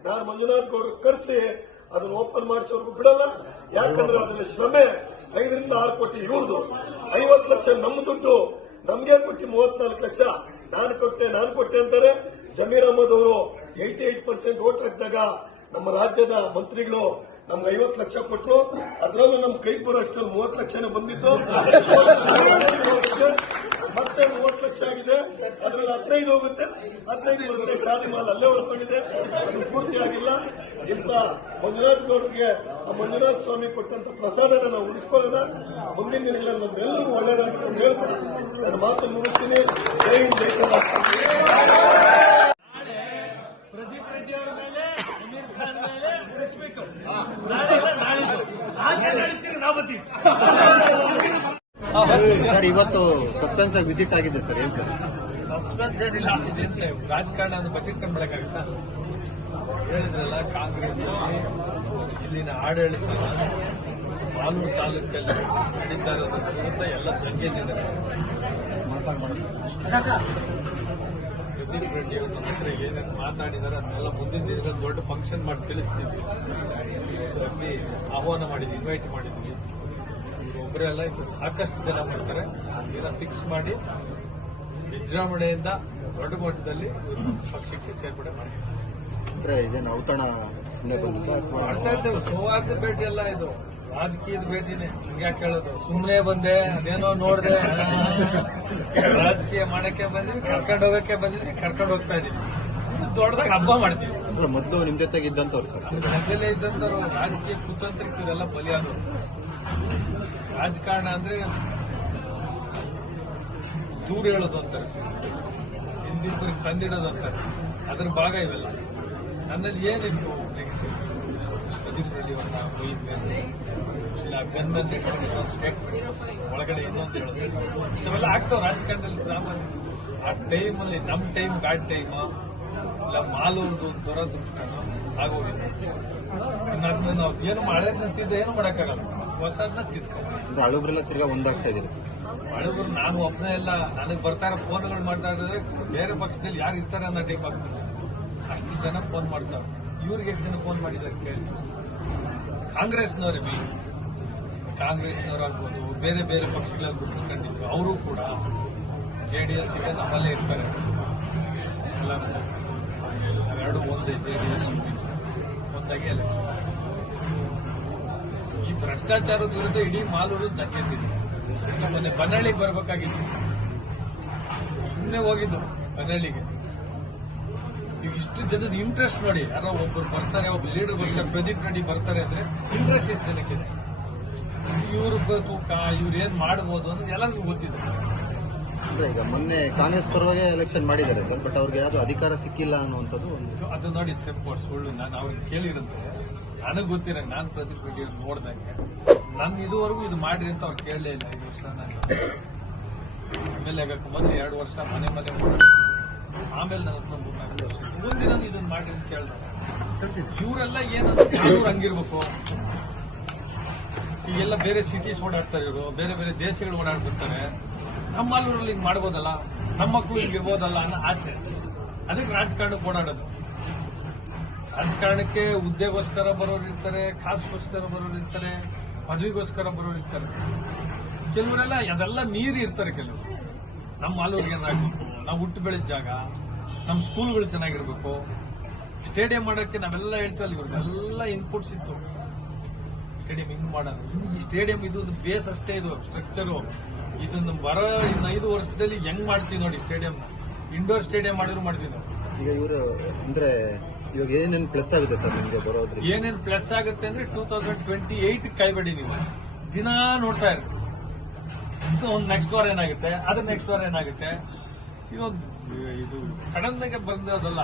ನಾನು ಮಂಜುನಾಥ್ ಗೌಡ್ರು ಕರೆಸಿ ಅದನ್ನು ಓಪನ್ ಮಾಡಿಸೋರ್ಗು ಬಿಡಲ್ಲ. ಯಾಕಂದ್ರೆ ಅದನ್ನ ಶ್ರಮೆ 5 ರಿಂದ 6 ಕೋಟಿ ಇವ್ರದು, 50 ಲಕ್ಷ ನಮ್ಮ ದುಡ್ಡು ನಮ್ಗೆ ಕೊಟ್ಟು 34 ಲಕ್ಷ ನಾನು ಕೊಟ್ಟೆ ಅಂತಾರೆ. ಜಮೀರ್ ಅಹಮದ್ ಅವರು 88% ವೋಟ್ ಹಾಕಿದಾಗ ನಮ್ಮ ರಾಜ್ಯದ ಮಂತ್ರಿಗಳು ನಮ್ಗೆ 50 ಲಕ್ಷ ಕೊಟ್ಟರು. ಅದರಲ್ಲೂ ನಮ್ ಕೈ ಬರೋಷ್ಟರಲ್ಲಿ 30 ಲಕ್ಷನೇ ಬಂದಿತ್ತು. ಮತ್ತೆ 30 ಲಕ್ಷ ಆಗಿದೆ, ಅದರಲ್ಲಿ 15 ಹೋಗುತ್ತೆ, 15 ಬರುತ್ತೆ. ಶಾದಿ ಮಾಲ್ ಅಲ್ಲೇ ಉಳ್ಕೊಂಡಿದೆ, ಅದು ಪೂರ್ತಿ ಆಗಿಲ್ಲ. ಇಂಥ ಮಂಜುನಾಥ್ ಗೌಡ್ರಿಗೆ ಆ ಮಂಜುನಾಥ ಸ್ವಾಮಿ ಕೊಟ್ಟಂತ ಪ್ರಸಾದನ ನಾವು ಉಳಿಸ್ಕೊಳ್ಳೋಣ. ಮುಂದಿನ ದಿನಗಳಲ್ಲಿ ನಮ್ಮೆಲ್ಲರಿಗೂ ಒಳ್ಳೇದಾಗುತ್ತೆ ಅಂತ ಹೇಳ್ತಾ ನಾನು ಮಾತನ್ನು ಮುಗಿಸ್ತೀನಿ. ಜೈ ಹಿಂದ್, ಜೈ ಕರ್ನಾಟಕ. ಪ್ರದೀಪ್ ರೆಡ್ಡಿ ಅವರ ಮೇಲೆ ಅಮೀರ್ ಖಾನ್ ಮೇಲೆ ಪ್ರೆಸ್ಬಿಟ್ಟು ನಾಳೆ ನಾವು ಬರ್ತೀವಿ ಸರ್. ಇವತ್ತು ಸಸ್ಪೆನ್ಸ್ ಆಗಿ ವಿಸಿಟ್ ಆಗಿದೆ ಸರ್. ಏನ್ ಸರ್ ಸಸ್ಪೆನ್ಸ್ ಏನಿಲ್ಲ, ರಾಜಕಾರಣ ಅದು ಬಜೆಟ್ ಕಂಡ್ಬಿಡಕ್ಕಾಗುತ್ತಾ? ಹೇಳಿದ್ರಲ್ಲ, ಕಾಂಗ್ರೆಸ್ ಇಲ್ಲಿನ ಆಡಳಿತ ಮಾಲೂರು ತಾಲೂಕಲ್ಲಿ ನಡೀತಾ ಇರೋದ್ರ ವಿರುದ್ಧ ಎಲ್ಲ ದಂಗೆದಿದ್ದಾರೆ. ಪ್ರದೀಪ್ ರೆಡ್ಡಿ ಅವರು ನಮ್ಮ ಹತ್ರ ಏನೇನು ಮಾತಾಡಿದಾರೆ ಅದನ್ನೆಲ್ಲ ಮುಂದಿನ ದಿನಗಳಲ್ಲಿ ದೊಡ್ಡ ಫಂಕ್ಷನ್ ಮಾಡಿ ತಿಳಿಸ್ತೀವಿ. ಅಲ್ಲಿ ಆಹ್ವಾನ ಮಾಡಿದ್ವಿ, ಇನ್ವೈಟ್ ಮಾಡಿದ್ವಿ. ಒಬ್ಬರೇ ಅಲ್ಲ, ಇದು ಸಾಕಷ್ಟು ಜನ ಮಾಡ್ತಾರೆ. ಇದನ್ನ ಫಿಕ್ಸ್ ಮಾಡಿ ವಿಜೃಂಭಣೆಯಿಂದ ದೊಡ್ಡ ಮಟ್ಟದಲ್ಲಿ ಪಕ್ಷಕ್ಕೆ ಸೇರ್ಪಡೆ ಮಾಡಿದ್ವಿ. ಇದೇನು ಔತಣ ಸುಮ್ಮನೆ ಮಾಡ್ತಾ ಇದ್ದೇವೆ. ಸೌಹಾರ್ದ ಭೇಟಿ ಅಲ್ಲ, ಇದು ರಾಜಕೀಯದ ಭೇಟಿನೇ. ಹಿಂಗ್ಯಾಕೆ ಹೇಳೋದು? ಸುಮ್ಮನೆ ಬಂದೆ, ಅದೇನೋ ನೋಡ್ದೆ, ರಾಜಕೀಯ ಮಾಡಕ್ಕೆ ಬಂದಿದ್ವಿ, ಕರ್ಕೊಂಡು ಹೋಗಕ್ಕೆ ಬಂದಿದ್ವಿ, ಕರ್ಕೊಂಡು ಹೋಗ್ತಾ ಇದೀವಿ. ದೊಡ್ಡದಾಗ ಹಬ್ಬ ಮಾಡ್ತೀವಿ. ಅಂದ್ರೆ ಮೊದಲು ನಿಮ್ ಜೊತೆಗೆ ಇದ್ದಂತವ್ರು ಸರ್, ಮೊದಲೇ ಇದ್ದಂತವ್ರು ರಾಜಕೀಯ ಕುತಂತ್ರಕ್ಕೆ ಇವರೆಲ್ಲ ಬಲಿಯಾದವರು. ರಾಜಕಾರಣ ಅಂದ್ರೆ ದೂರ ಹೇಳೋದು ಅಂತಾರೆ, ಹಿಂದಿಬ್ಬರಿಗೆ ತಂದಿಡೋದು ಅಂತಾರೆ. ಅದ್ರ ಭಾಗ ಇವೆಲ್ಲ. ನನ್ನಲ್ಲಿ ಏನಿತ್ತು ನೆಗೆಟಿವ್? ಪ್ರದೀಪ್ ರೆಡ್ಡಿ ಅವರನ್ನ ಬೈದ್ಮೇಲೆ ಇಲ್ಲ ಗಂಧನ್ ಇನ್ನೊಂದು ಸ್ಟೇಟ್ಮೆಂಟ್ ಒಳಗಡೆ ಇನ್ನೊಂದು ಹೇಳೋದು ಇವೆಲ್ಲ ಆಗ್ತಾವ ರಾಜಕಾರಣದಲ್ಲಿ ಸಾಮಾನ್ಯ. ಆ ಟೈಮಲ್ಲಿ ನಮ್ಮ ಟೈಮ್ ಗಾಡ್ ಟೈಮ್ ಇಲ್ಲ ಮಾಲೂರ್ದು ದುರದೃಷ್ಟನೋ ಆಗೋಗಿದೆ. ಇನ್ನು ನಾವು ಏನು ಹಳೇದ್ ಏನು ಮಾಡೋಕ್ಕಾಗಲ್ಲ, ಹೊಸದನ್ನ ತಿದ್ಕೊಂಡು ಹಳುಬ್ರೆಲ್ಲ ತಿರ್ಗಾ ಒಂದಾಗ್ತಾ ಇದೀರಿ ಸರ್. ಹಳುಬರು ನಾನು ಒಬ್ಬನೇ ಎಲ್ಲ, ನನಗೆ ಬರ್ತಾರ ಫೋನ್ಗಳು ಮಾತಾಡಿದ್ರೆ ಬೇರೆ ಪಕ್ಷದಲ್ಲಿ ಯಾರು ಇರ್ತಾರೆ ಅನ್ನೋ ಟೈಪ್ ಆಗ್ತದೆ. ಅಷ್ಟು ಜನ ಫೋನ್ ಮಾಡ್ತಾರೆ. ಇವ್ರಿಗೆ ಎಷ್ಟು ಜನ ಫೋನ್ ಮಾಡಿದ್ದಾರೆ ಕೇಳಿ. ಕಾಂಗ್ರೆಸ್ನವ್ರೆ ಬಿ ಕಾಂಗ್ರೆಸ್ನವರಾಗ್ಬೋದು, ಬೇರೆ ಬೇರೆ ಪಕ್ಷಗಳಲ್ಲಿ ಗುರುತಿಸ್ಕೊಂಡಿದ್ರು. ಅವರು ಕೂಡ JDS ಗೆ ನಮ್ಮಲ್ಲೇ ಇರ್ತಾರೆ. ಎಲ್ಲ ಎರಡು ಒಂದೇ, JDS ಒಂದಾಗಿ ಎಲೆಕ್ಷನ್. ಈ ಭ್ರಷ್ಟಾಚಾರದ ವಿರುದ್ಧ ಇಡೀ ಮಾಲೂರು ದಂಗೆದ್ದಿದೆ. ಮೊನ್ನೆ ಬನ್ನಳ್ಳಿಗೆ ಬರಬೇಕಾಗಿತ್ತು, ಸುಮ್ಮನೆ ಹೋಗಿದ್ದು ಬನ್ನಳ್ಳಿಗೆ. ಈಗ ಇಷ್ಟು ಜನದ ಇಂಟ್ರೆಸ್ಟ್ ನೋಡಿ, ಯಾರೋ ಒಬ್ಬರು ಬರ್ತಾರೆ, ಒಬ್ಬ ಲೀಡರ್ ಬರ್ತಾರೆ, ಪ್ರದೀಪ್ ರೆಡ್ಡಿ ಬರ್ತಾರೆ ಅಂದ್ರೆ ಇಂಟ್ರೆಸ್ಟ್ ಎಷ್ಟು ಜನಕ್ಕಿದೆ. ಇವ್ರ ತೂಕ, ಇವ್ರು ಏನ್ ಮಾಡಬಹುದು ಅನ್ನೋದು ಎಲ್ಲರಿಗೂ ಗೊತ್ತಿದೆ. ಅಂದ್ರೆ ಈಗ ಮೊನ್ನೆ ಕಾಂಗ್ರೆಸ್ ಪರವಾಗಿ ಎಲೆಕ್ಷನ್ ಮಾಡಿದ್ದಾರೆ ಸರ್, ಬಟ್ ಅವ್ರಿಗೆ ಯಾವ್ದು ಅಧಿಕಾರ ಸಿಕ್ಕಿಲ್ಲ ಅನ್ನುವಂಥದ್ದು ಅದು ನೋಡಿ ಸಿಂಪಲ್ ಸುಳ್ಳು. ನಾನು ಅವ್ರಿಗೆ ಕೇಳಿರಂತೆ, ನನಗೆ ಗೊತ್ತಿರ, ನಾನು ಪ್ರದೀಪ್ ರೆಡ್ಡಿ ಅವ್ರು ನೋಡ್ದಂಗೆ ನನ್ನ ಇದುವರೆಗೂ ಇದು ಮಾಡ್ರಿ ಅಂತ ಅವ್ರು ಕೇಳಲೇ ಇಲ್ಲ. 5 ವರ್ಷ ನಾನು ಆಮೇಲೆ ಆಗಕ್ಕೆ ಮೊದಲು 2 ವರ್ಷ ಮನೆ ಮಾಡಿ, ಆಮೇಲೆ ನನ್ನ ಹತ್ರ 3-4 ವರ್ಷ ಮುಂದಿನ ಇದನ್ನ ಮಾಡ್ರಿ ಅಂತ ಕೇಳಿದಾಗ ಇವರೆಲ್ಲ ಏನಂತ ಹಂಗಿರ್ಬೇಕು. ಈಗೆಲ್ಲ ಬೇರೆ ಸಿಟೀಸ್ ಓಡಾಡ್ತಾರೆ, ಇವರು ಬೇರೆ ಬೇರೆ ದೇಶಗಳು ಓಡಾಡ್ಬಿಡ್ತಾರೆ. ನಮ್ಮ ಮಾಲೂರಲ್ಲಿ ಹಿಂಗ್ ಮಾಡ್ಬೋದಲ್ಲ, ನಮ್ಮ ಮಕ್ಕಳು ಹಿಂಗಿರ್ಬೋದಲ್ಲ ಅನ್ನೋ ಆಸೆ. ಅದಕ್ಕೆ ರಾಜಕಾರಣಕ್ಕೆ ಓಡಾಡೋದು. ರಾಜಕಾರಣಕ್ಕೆ ಹುದ್ದೆಗೋಸ್ಕರ ಬರೋರು ಇರ್ತಾರೆ, ಕಾಸಿಗೋಸ್ಕರ ಬರೋರು ಇರ್ತಾರೆ, ಪದವಿಗೋಸ್ಕರ ಬರೋರು ಇರ್ತಾರೆ. ಕೆಲವರೆಲ್ಲ ಅದೆಲ್ಲ ಮೀರಿ ಇರ್ತಾರೆ. ಕೆಲವರು ನಮ್ಮ ಮಾಲೂರಿಗೆ ಏನಾಗಬೇಕು, ನಾವು ಹುಟ್ಟು ಬೆಳೆದ ಜಾಗ, ನಮ್ಮ ಸ್ಕೂಲ್ಗಳು ಚೆನ್ನಾಗಿರ್ಬೇಕು, ಸ್ಟೇಡಿಯಂ ಮಾಡೋಕ್ಕೆ ನಾವೆಲ್ಲ ಹೇಳ್ತೀವಲ್ಲ, ಇವ್ರಿಗೆಲ್ಲ ಇನ್ಪುಟ್ಸ್ ಇತ್ತು. ಸ್ಟೇಡಿಯಂ ಹಿಂಗ್ ಮಾಡೋದು, ಈ ಸ್ಟೇಡಿಯಂ ಇದು ಬೇಸ್ ಅಷ್ಟೇ, ಇದು ಸ್ಟ್ರಕ್ಚರು. ಇದನ್ನು ಇನ್ನು 5 ವರ್ಷದಲ್ಲಿ ಹೆಂಗ್ ಮಾಡ್ತೀವಿ ನೋಡಿ ಸ್ಟೇಡಿಯಂ. ಇಂಡೋರ್ ಸ್ಟೇಡಿಯಂ ಮಾಡಿದ್ರು ಮಾಡ್ತೀವಿ ನಾವು. ಈಗ ಇವರು ಅಂದ್ರೆ ಇವಾಗ ಏನೇನು ಪ್ಲಸ್ ಆಗುತ್ತೆ ಸರ್ ನಿಮಗೆ ಬರೋದ್ರಿಂದ? ಏನೇನ್ ಪ್ಲಸ್ ಆಗುತ್ತೆ ಅಂದ್ರೆ 2028 ಕಾಯ್ಬೇಡಿ ನೀವು, ದಿನಾ ನೋಡ್ತಾ ಇರಿ. ಒಂದು ನೆಕ್ಸ್ಟ್ ವಾರ ಏನಾಗುತ್ತೆ, ಅದ್ರ ನೆಕ್ಸ್ಟ್ ವಾರ ಏನಾಗುತ್ತೆ. ಇದು ಸಡನ್ ಆಗಿ ಬಂದಿರೋದಲ್ಲ,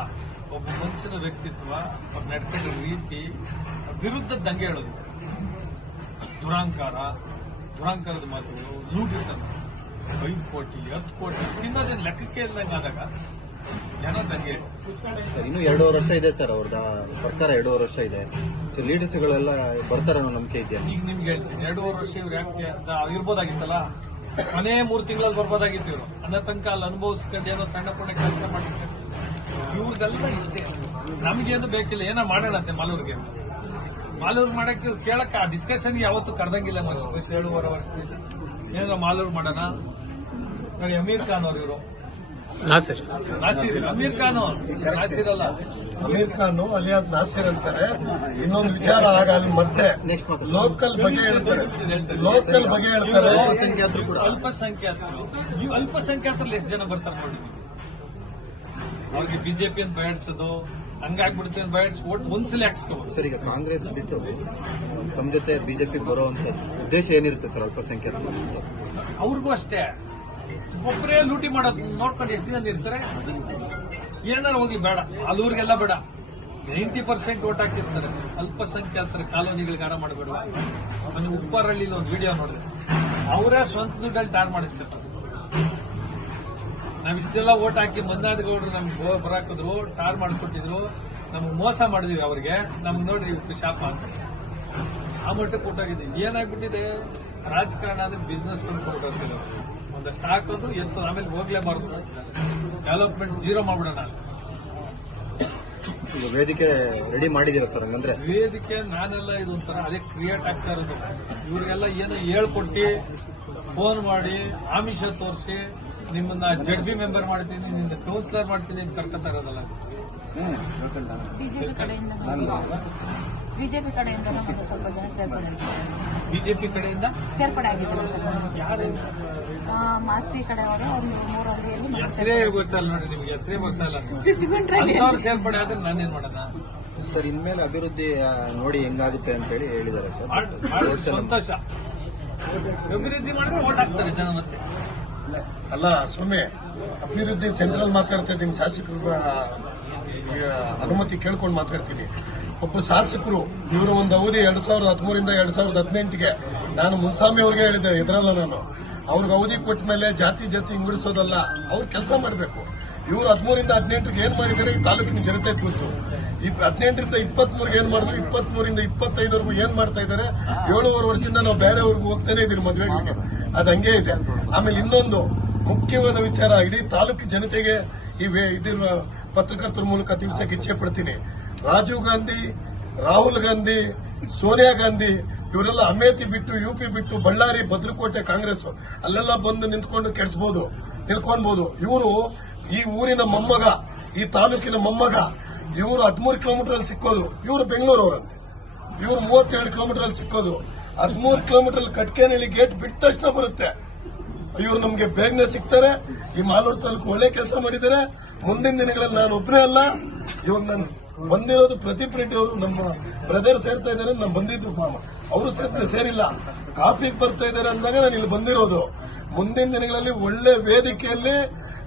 ಒಬ್ಬ ಮನುಷ್ಯನ ವ್ಯಕ್ತಿತ್ವ, ಅವ್ರು ನಡ್ಕೊಂಡ ರೀತಿ ವಿರುದ್ಧ ದಂಗೆ ಹೇಳೋದು, ದುರಾಂಕಾರದ ಮಾತುಗಳು, ಲೂಟಿರ್ತನ 5 ಕೋಟಿ 10 ಕೋಟಿ ತಿನ್ನೋದೇನು ಲೆಕ್ಕಕ್ಕೆ ಇಲ್ದಂಗೆ ಆದಾಗ ಜನ ದಂಗೆ. ಸರ್ ಇನ್ನೂ 2 ವರ್ಷ ಇದೆ ಸರ್ ಅವ್ರದ್ದು ಸರ್ಕಾರ, 2 ವರ್ಷ ಇದೆ. ಸೊ ಲೀಡರ್ಸ್ಗಳೆಲ್ಲ ಬರ್ತಾರೆ ಅನ್ನೋ ನಂಬಿಕೆ ಇದೆಯಾ? ಈಗ ನಿಮ್ಗೆ ಹೇಳ್ತೀನಿ, 2.5 ವರ್ಷ ಇವ್ರು ಯಾಕೆ ಅಂತ ಇರ್ಬೋದಾಗಿತ್ತಲ್ಲ, ಮನೆ 3 ತಿಂಗಳಲ್ಲಿ ಬರ್ಬೋದಾಗಿತ್ತು. ಇವರು ಅನ್ನೋ ತನಕ ಅಲ್ಲಿ ಅನುಭವಿಸ್ಕೊಂಡು ಏನೋ ಸಣ್ಣ ಪುಣ್ಣ ಕೆಲಸ ಮಾಡಿಸ್ಕೊಂಡು ಇವ್ರದೆಲ್ಲ ಇಷ್ಟೇ. ನಮ್ಗೇನು ಬೇಕಿಲ್ಲ, ಏನೋ ಮಾಡೋಣಂತೆ ಮಾಲೂರಿಗೆ ಮಾಡಕ್ಕೆ ಕೇಳಕ್ಕೆ ಆ ಡಿಸ್ಕಷನ್ ಯಾವತ್ತು ಕರೆದಂಗಿಲ್ಲ. 7.5 ವರ್ಷದಿಂದ ಏನೋ ಮಾಲೂರು ಮಾಡೋಣ ನೋಡಿ. ಅಮೀರ್ ಖಾನ್ ಅವ್ರು, ಇವರು ನಾಸಿರ್, ಅಮೀರ್ ಖಾನ್ ನಾಸಿರ್ ಅಲ್ಲ, ಅಮೀರ್ ಖಾನ್ ಅಲಿಯಾಸ್ ನಾಸಿರ್ ಅಂತಾರೆ. ಇನ್ನೊಂದು ವಿಚಾರ ಆಗ ಅಲ್ಲಿ ಮತ್ತೆ ನೆಕ್ಸ್ಟ್ ಮಾತು ಲೋಕಲ್ ಬಗ್ಗೆ ಹೇಳ್ತಾರೆ. ಅಲ್ಪಸಂಖ್ಯಾತರಲ್ಲಿ ಎಷ್ಟು ಜನ ಬರ್ತಾರೆ ನೋಡಿ. ಅವ್ರಿಗೆ ಬಿಜೆಪಿ ಅಂತ ಬಯಡ್ಸೋದು, ಹಂಗಾಗ್ಬಿಡುತ್ತೆ ಅಂತ ಬಯಡ್ಸ್ ಓಟ್ ಒಂದ್ಸಲ ಹಾಕ್ಸ್ಕೋಬಹುದು. ಸರ್ ಈಗ ಕಾಂಗ್ರೆಸ್ ಬಿಟ್ಟು ತಮ್ಮ ಜೊತೆ ಬಿಜೆಪಿ ಬರುವಂತ ಉದ್ದೇಶ ಏನಿರುತ್ತೆ ಸರ್ ಅಲ್ಪಸಂಖ್ಯಾತರು? ಅವ್ರಿಗೂ ಅಷ್ಟೇ, ಒಬ್ಬರೇ ಲೂಟಿ ಮಾಡೋದು ನೋಡ್ಕೊಂಡು ಎಷ್ಟು ದಿನ ಇರ್ತಾರೆ. ಏನಾರು ಹೋಗಿ ಬೇಡ, ಅಲ್ಲೂರಿಗೆಲ್ಲ ಬೇಡ, 90% ಓಟ್ ಹಾಕಿರ್ತಾರೆ. ಅಲ್ಪಸಂಖ್ಯಾತರ ಕಾಲೋನಿಗಳಿಗೆ ಆರಾಮ ಮಾಡಬೇಡ. ಒಂದು ಉಪ್ಪಾರಳ್ಳಿ ಒಂದು ವಿಡಿಯೋ ನೋಡಿದೆ, ಅವರೇ ಸ್ವಂತ ದುಡ್ಡಲ್ಲಿ ಟಾರ್ ಮಾಡಿಸ್ಕೊತಾರೆ. ನಾವಿಷ್ಟೆಲ್ಲ ಓಟ್ ಹಾಕಿ ಮಂದಾದ ಗೌಡರು ನಮ್ಗೆ ಬರಾಕಿದ್ರು, ಟಾರ್ ಮಾಡಿಕೊಟ್ಟಿದ್ರು, ನಮ್ಗೆ ಮೋಸ ಮಾಡಿದ್ವಿ ಅವ್ರಿಗೆ, ನಮ್ಗೆ ನೋಡ್ರಿ ಶಾಪ ಅಂತ ಆ ಮಟ್ಟಕ್ಕೆ ಕೊಟ್ಟಾಗಿದೆ. ಏನಾಗ್ಬಿಟ್ಟಿದೆ, ರಾಜಕಾರಣ ಅಂದ್ರೆ ಬಿಸ್ನೆಸ್ ಅಂತ ಕೊಟ್ಟಿರ್ತೀವಿ. ಒಂದಷ್ಟು ಹಾಕೋದು ಎತ್ತು, ಆಮೇಲೆ ಹೋಗ್ಲೇಬಾರ್ದು, ಡೆವಲಪ್ಮೆಂಟ್ ಜೀರೋ ಮಾಡ್ಬಿಡೋಣ. ಈಗ ವೇದಿಕೆ ರೆಡಿ ಮಾಡಿದ್ದೀರಾ ಸರ್? ಹಂಗಂದ್ರೆ ವೇದಿಕೆ ನಾನೆಲ್ಲ ಇದು ಒಂಥರ ಅದೇ ಕ್ರಿಯೇಟ್ ಆಗ್ತಾ ಇರೋದು. ಇವ್ರಿಗೆಲ್ಲ ಏನೋ ಹೇಳ್ಕೊಟ್ಟು ಫೋನ್ ಮಾಡಿ ಆಮಿಷ ತೋರಿಸಿ ನಿಮ್ಮನ್ನ ಜಡ್ಬಿ ಮೆಂಬರ್ ಮಾಡ್ತೀನಿ, ನಿನ್ನ ಕೌನ್ಸಿಲರ್ ಮಾಡ್ತೀನಿ ಅಂತ ಕರ್ಕೊತಾ ಇರೋದಲ್ಲ. ಬಿಜೆಪಿ ಕಡೆಯಿಂದ ಸ್ವಲ್ಪ ಜನ ಬಿಜೆಪಿ ಕಡೆಯಿಂದ ಸೇರ್ಪಡೆ ಆಗಿದ್ದಾರೆ ಸರ್. ಯಾರು ಮಾಸ್ತಿ ಕಡೆಯವರೇ ಒಂದು 3 ಹಳ್ಳಿಯಲ್ಲಿ ಹೆಸರೇ ಗೊತ್ತಲ್ಲ ನೋಡಿ, ನಿಮ್ಗೆ ಹೆಸರೇ ಗೊತ್ತಲ್ಲ. ಬಿಜ್ಗುಂಟ್ರಲ್ಲಿ ಅಂತವ್ರು ಸೇರ್ಪಡೆ ಆದ್ರೆ ನಾನೇನ್ ಮಾಡೋಣ ಸರ್? ಇನ್ಮೇಲೆ ಅಭಿವೃದ್ಧಿ ನೋಡಿ ಹೆಂಗಾಗುತ್ತೆ ಅಂತ ಹೇಳಿ ಹೇಳಿದ್ದಾರೆ ಸರ್. ಸಂತೋಷ. ಅಭಿವೃದ್ಧಿ ಮಾಡಿದ್ರೆ ಓಟ್ ಹಾಕ್ತಾರೆ ಜನ. ಮತ್ತೆ ಅಲ್ಲ ಸ್ವಾಮಿ, ಅಭಿವೃದ್ಧಿ ಸೆಂಟ್ರಲ್ ಮಾತಾಡ್ತಾ ಇದ್ದೀನಿ, ಶಾಸಕರ ಅನುಮತಿ ಕೇಳ್ಕೊಂಡು ಮಾತಾಡ್ತೀನಿ. ಒಬ್ಬ ಶಾಸಕರು ಇವರ ಒಂದು ಅವಧಿ 2013 2018ಗೆ ನಾನು ಮುನ್ಸ್ವಾಮಿ ಅವ್ರಿಗೆ ಹೇಳಿದ್ದೆ, ಎದುರಲ್ಲ ನಾನು, ಅವ್ರಿಗೆ ಅವಧಿ ಕೊಟ್ಟ ಮೇಲೆ ಜಾತಿ ಹಿಂಗುಡಿಸೋದಲ್ಲ, ಅವ್ರು ಕೆಲಸ ಮಾಡಬೇಕು. ಇವರು 13 18ಗೆ ಏನ್ ಮಾಡಿದ್ದಾರೆ ಈ ತಾಲೂಕಿನ ಜನತೆ ಗೊತ್ತು. 18 23ಗೆ ಏನ್ ಮಾಡಿದ್ರು, 23 25ವರೆಗೂ ಏನ್ ಮಾಡ್ತಾ ಇದ್ದಾರೆ. 7.5 ವರ್ಷದಿಂದ ನಾವು ಬೇರೆಯವ್ರಿಗೂ ಹೋಗ್ತಾನೆ ಇದೀವಿ ಮದುವೆಗಳಿಗೆ, ಅದು ಹಂಗೆ ಇದೆ. ಆಮೇಲೆ ಇನ್ನೊಂದು ಮುಖ್ಯವಾದ ವಿಚಾರ, ಇಡೀ ತಾಲೂಕು ಜನತೆಗೆ ಇದಿರುವ ಪತ್ರಕರ್ತರ ಮೂಲಕ ತಿಳಿಸಕ್ಕೆ ಇಚ್ಛೆ ಪಡ್ತೀನಿ. ರಾಜೀವ್ ಗಾಂಧಿ, ರಾಹುಲ್ ಗಾಂಧಿ, ಸೋನಿಯಾ ಗಾಂಧಿ ಇವರೆಲ್ಲ ಅಮೇಥಿ ಬಿಟ್ಟು, ಯುಪಿ ಬಿಟ್ಟು, ಬಳ್ಳಾರಿ, ಭದ್ರಕೋಟೆ ಕಾಂಗ್ರೆಸ್ ಅಲ್ಲೆಲ್ಲ ಬಂದು ನಿಂತ್ಕೊಳ್ಬಹುದು. ಇವರು ಈ ಊರಿನ ಮೊಮ್ಮಗ, ಈ ತಾಲೂಕಿನ ಮೊಮ್ಮಗ. ಇವರು 13 ಕಿಲೋಮೀಟರ್ ಅಲ್ಲಿ ಸಿಕ್ಕೋದು, ಇವರು ಬೆಂಗಳೂರವರಂತೆ. ಇವರು 37 ಕಿಲೋಮೀಟರ್ ಅಲ್ಲಿ ಸಿಕ್ಕೋದು. 13 ಕಿಲೋಮೀಟರ್ ಕಟ್ಕೇನಹಳ್ಳಿ ಗೇಟ್ ಬಿಟ್ಟ ತಕ್ಷಣ ಬರುತ್ತೆ. ಇವರು ನಮ್ಗೆ ಬೇಗನೆ ಸಿಗ್ತಾರೆ. ಈ ಮಾಲೂರು ತಾಲೂಕು ಒಳ್ಳೆ ಕೆಲಸ ಮಾಡಿದ್ದಾರೆ. ಮುಂದಿನ ದಿನಗಳಲ್ಲಿ ನಾನು ಒಬ್ಬನೇ ಅಲ್ಲ, ಇವಾಗ ನಾನು ಬಂದಿರೋದು ಪ್ರದೀಪ್ ರೆಡ್ಡಿ ಅವರು ನಮ್ಮ ಬ್ರದರ್ ಸೇರ್ತಾ ಇದ್ದಾರೆ. ನಾನು ಬಂದಿದ್ದು ಅವರು ಸೇರಿಲ್ಲ, ಕಾಫಿಗೆ ಬರ್ತಾ ಇದ್ದಾರೆ ಅಂದಾಗ ನಾನು ಇಲ್ಲಿ ಬಂದಿರೋದು. ಮುಂದಿನ ದಿನಗಳಲ್ಲಿ ಒಳ್ಳೆ ವೇದಿಕೆಯಲ್ಲಿ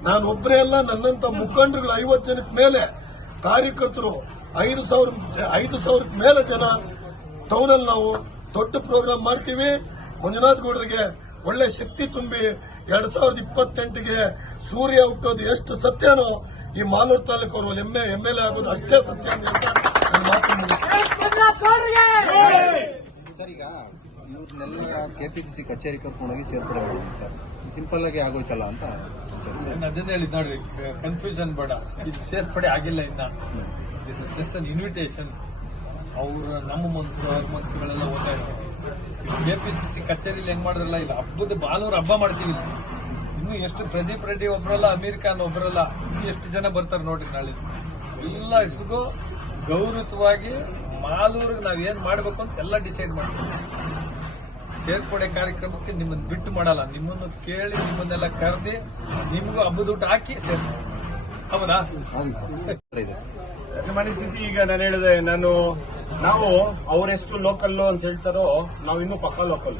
ನಾನು ಒಬ್ಬರೇ ಅಲ್ಲ, ನನ್ನಂತ ಮುಖಂಡರುಗಳು 50 ಜನಕ್ಕೆ ಮೇಲೆ, ಕಾರ್ಯಕರ್ತರು 5,000 ಮೇಲೆ ಜನ ಟೌನ್ ಅಲ್ಲಿ ನಾವು ದೊಡ್ಡ ಪ್ರೋಗ್ರಾಮ್ ಮಾಡ್ತೀವಿ. ಮಂಜುನಾಥ್ ಗೌಡರಿಗೆ ಒಳ್ಳೆ ಶಕ್ತಿ ತುಂಬಿ 2028ಗೆ ಸೂರ್ಯ ಹುಟ್ಟೋದು ಎಷ್ಟು ಸತ್ಯನೋ, ಈ ಮಾಲೂರು ತಾಲೂಕು ಅವರು ಎಂಎಲ್ಎ ಆಗೋದು ಅಷ್ಟೇ ಸತ್ಯ ಅಂತ ಸರ್, ಈಗ ಇವ್ರನ್ನೆಲ್ಲ ಕೆಪಿಸಿಸಿ ಕಚೇರಿ ಕರ್ಕೊಂಡೋಗಿ ಸೇರ್ಪಡೆ ಮಾಡಿದ್ವಿ ಸರ್. ಸಿಂಪಲ್ ಆಗಿ ಆಗೋಯ್ತಲ್ಲ ಅಂತ ಅದನ್ನೇ ಹೇಳಿದ್ ನೋಡ್ರಿ, ಕನ್ಫ್ಯೂಷನ್ ಬೇಡ. ಇದು ಸೇರ್ಪಡೆ ಆಗಿಲ್ಲ ಇನ್ನ. This is just an invitation. ಅವ್ರ ನಮ್ಮ ಮನಸ್ಸುಗಳೆಲ್ಲ ಓದ್ತಾ ಇದ್ದಾರೆ. ಕೆಪಿಸಿಸಿ ಕಚೇರಿಲಿ ಹೆಂಗ್ ಮಾಡಿದ್ರಲ್ಲ, ಇದು ಹಬ್ಬದ ಭಾನುವಾರ ಹಬ್ಬ ಮಾಡ್ತೀವಿ. ಇನ್ನು ಎಷ್ಟು ಪ್ರದೀಪ್ ರೆಡ್ಡಿ ಒಬ್ಬರಲ್ಲ, ಅಮೀರ್ ಖಾನ್ ಒಬ್ಬರಲ್ಲ, ಇನ್ನು ಎಷ್ಟು ಜನ ಬರ್ತಾರೆ ನೋಡ್ರಿ ನಾಳೆ. ಎಲ್ಲ ಇದಕ್ಕೂ ಗೌರವವಾಗಿ ಮಾಲೂರಿಗೆ ನಾವೇನ್ ಮಾಡ್ಬೇಕು ಅಂತ ಎಲ್ಲ ಡಿಸೈಡ್ ಮಾಡ್ತೀವಿ. ಸೇರ್ಪಡೆ ಕಾರ್ಯಕ್ರಮಕ್ಕೆ ನಿಮ್ಮನ್ನು ಬಿಟ್ಟು ಮಾಡಲ್ಲ, ನಿಮ್ಮನ್ನು ಕೇಳಿ ನಿಮ್ಮನ್ನೆಲ್ಲ ಕರೆದಿ ನಿಮಗೂ ಹಬ್ಬದ ಊಟ ಹಾಕಿ ಸೇರ್ತೀವಿ. ಹೌದಾ? ಮನಸ್ಥಿತಿ ಈಗ ನಾನು ಹೇಳಿದೆ, ನಾವು ಅವರೆಷ್ಟು ಲೋಕಲ್ಲು ಅಂತ ಹೇಳ್ತಾರೋ ನಾವು ಇನ್ನೂ ಪಕ್ಕ ಲೋಕಲ್.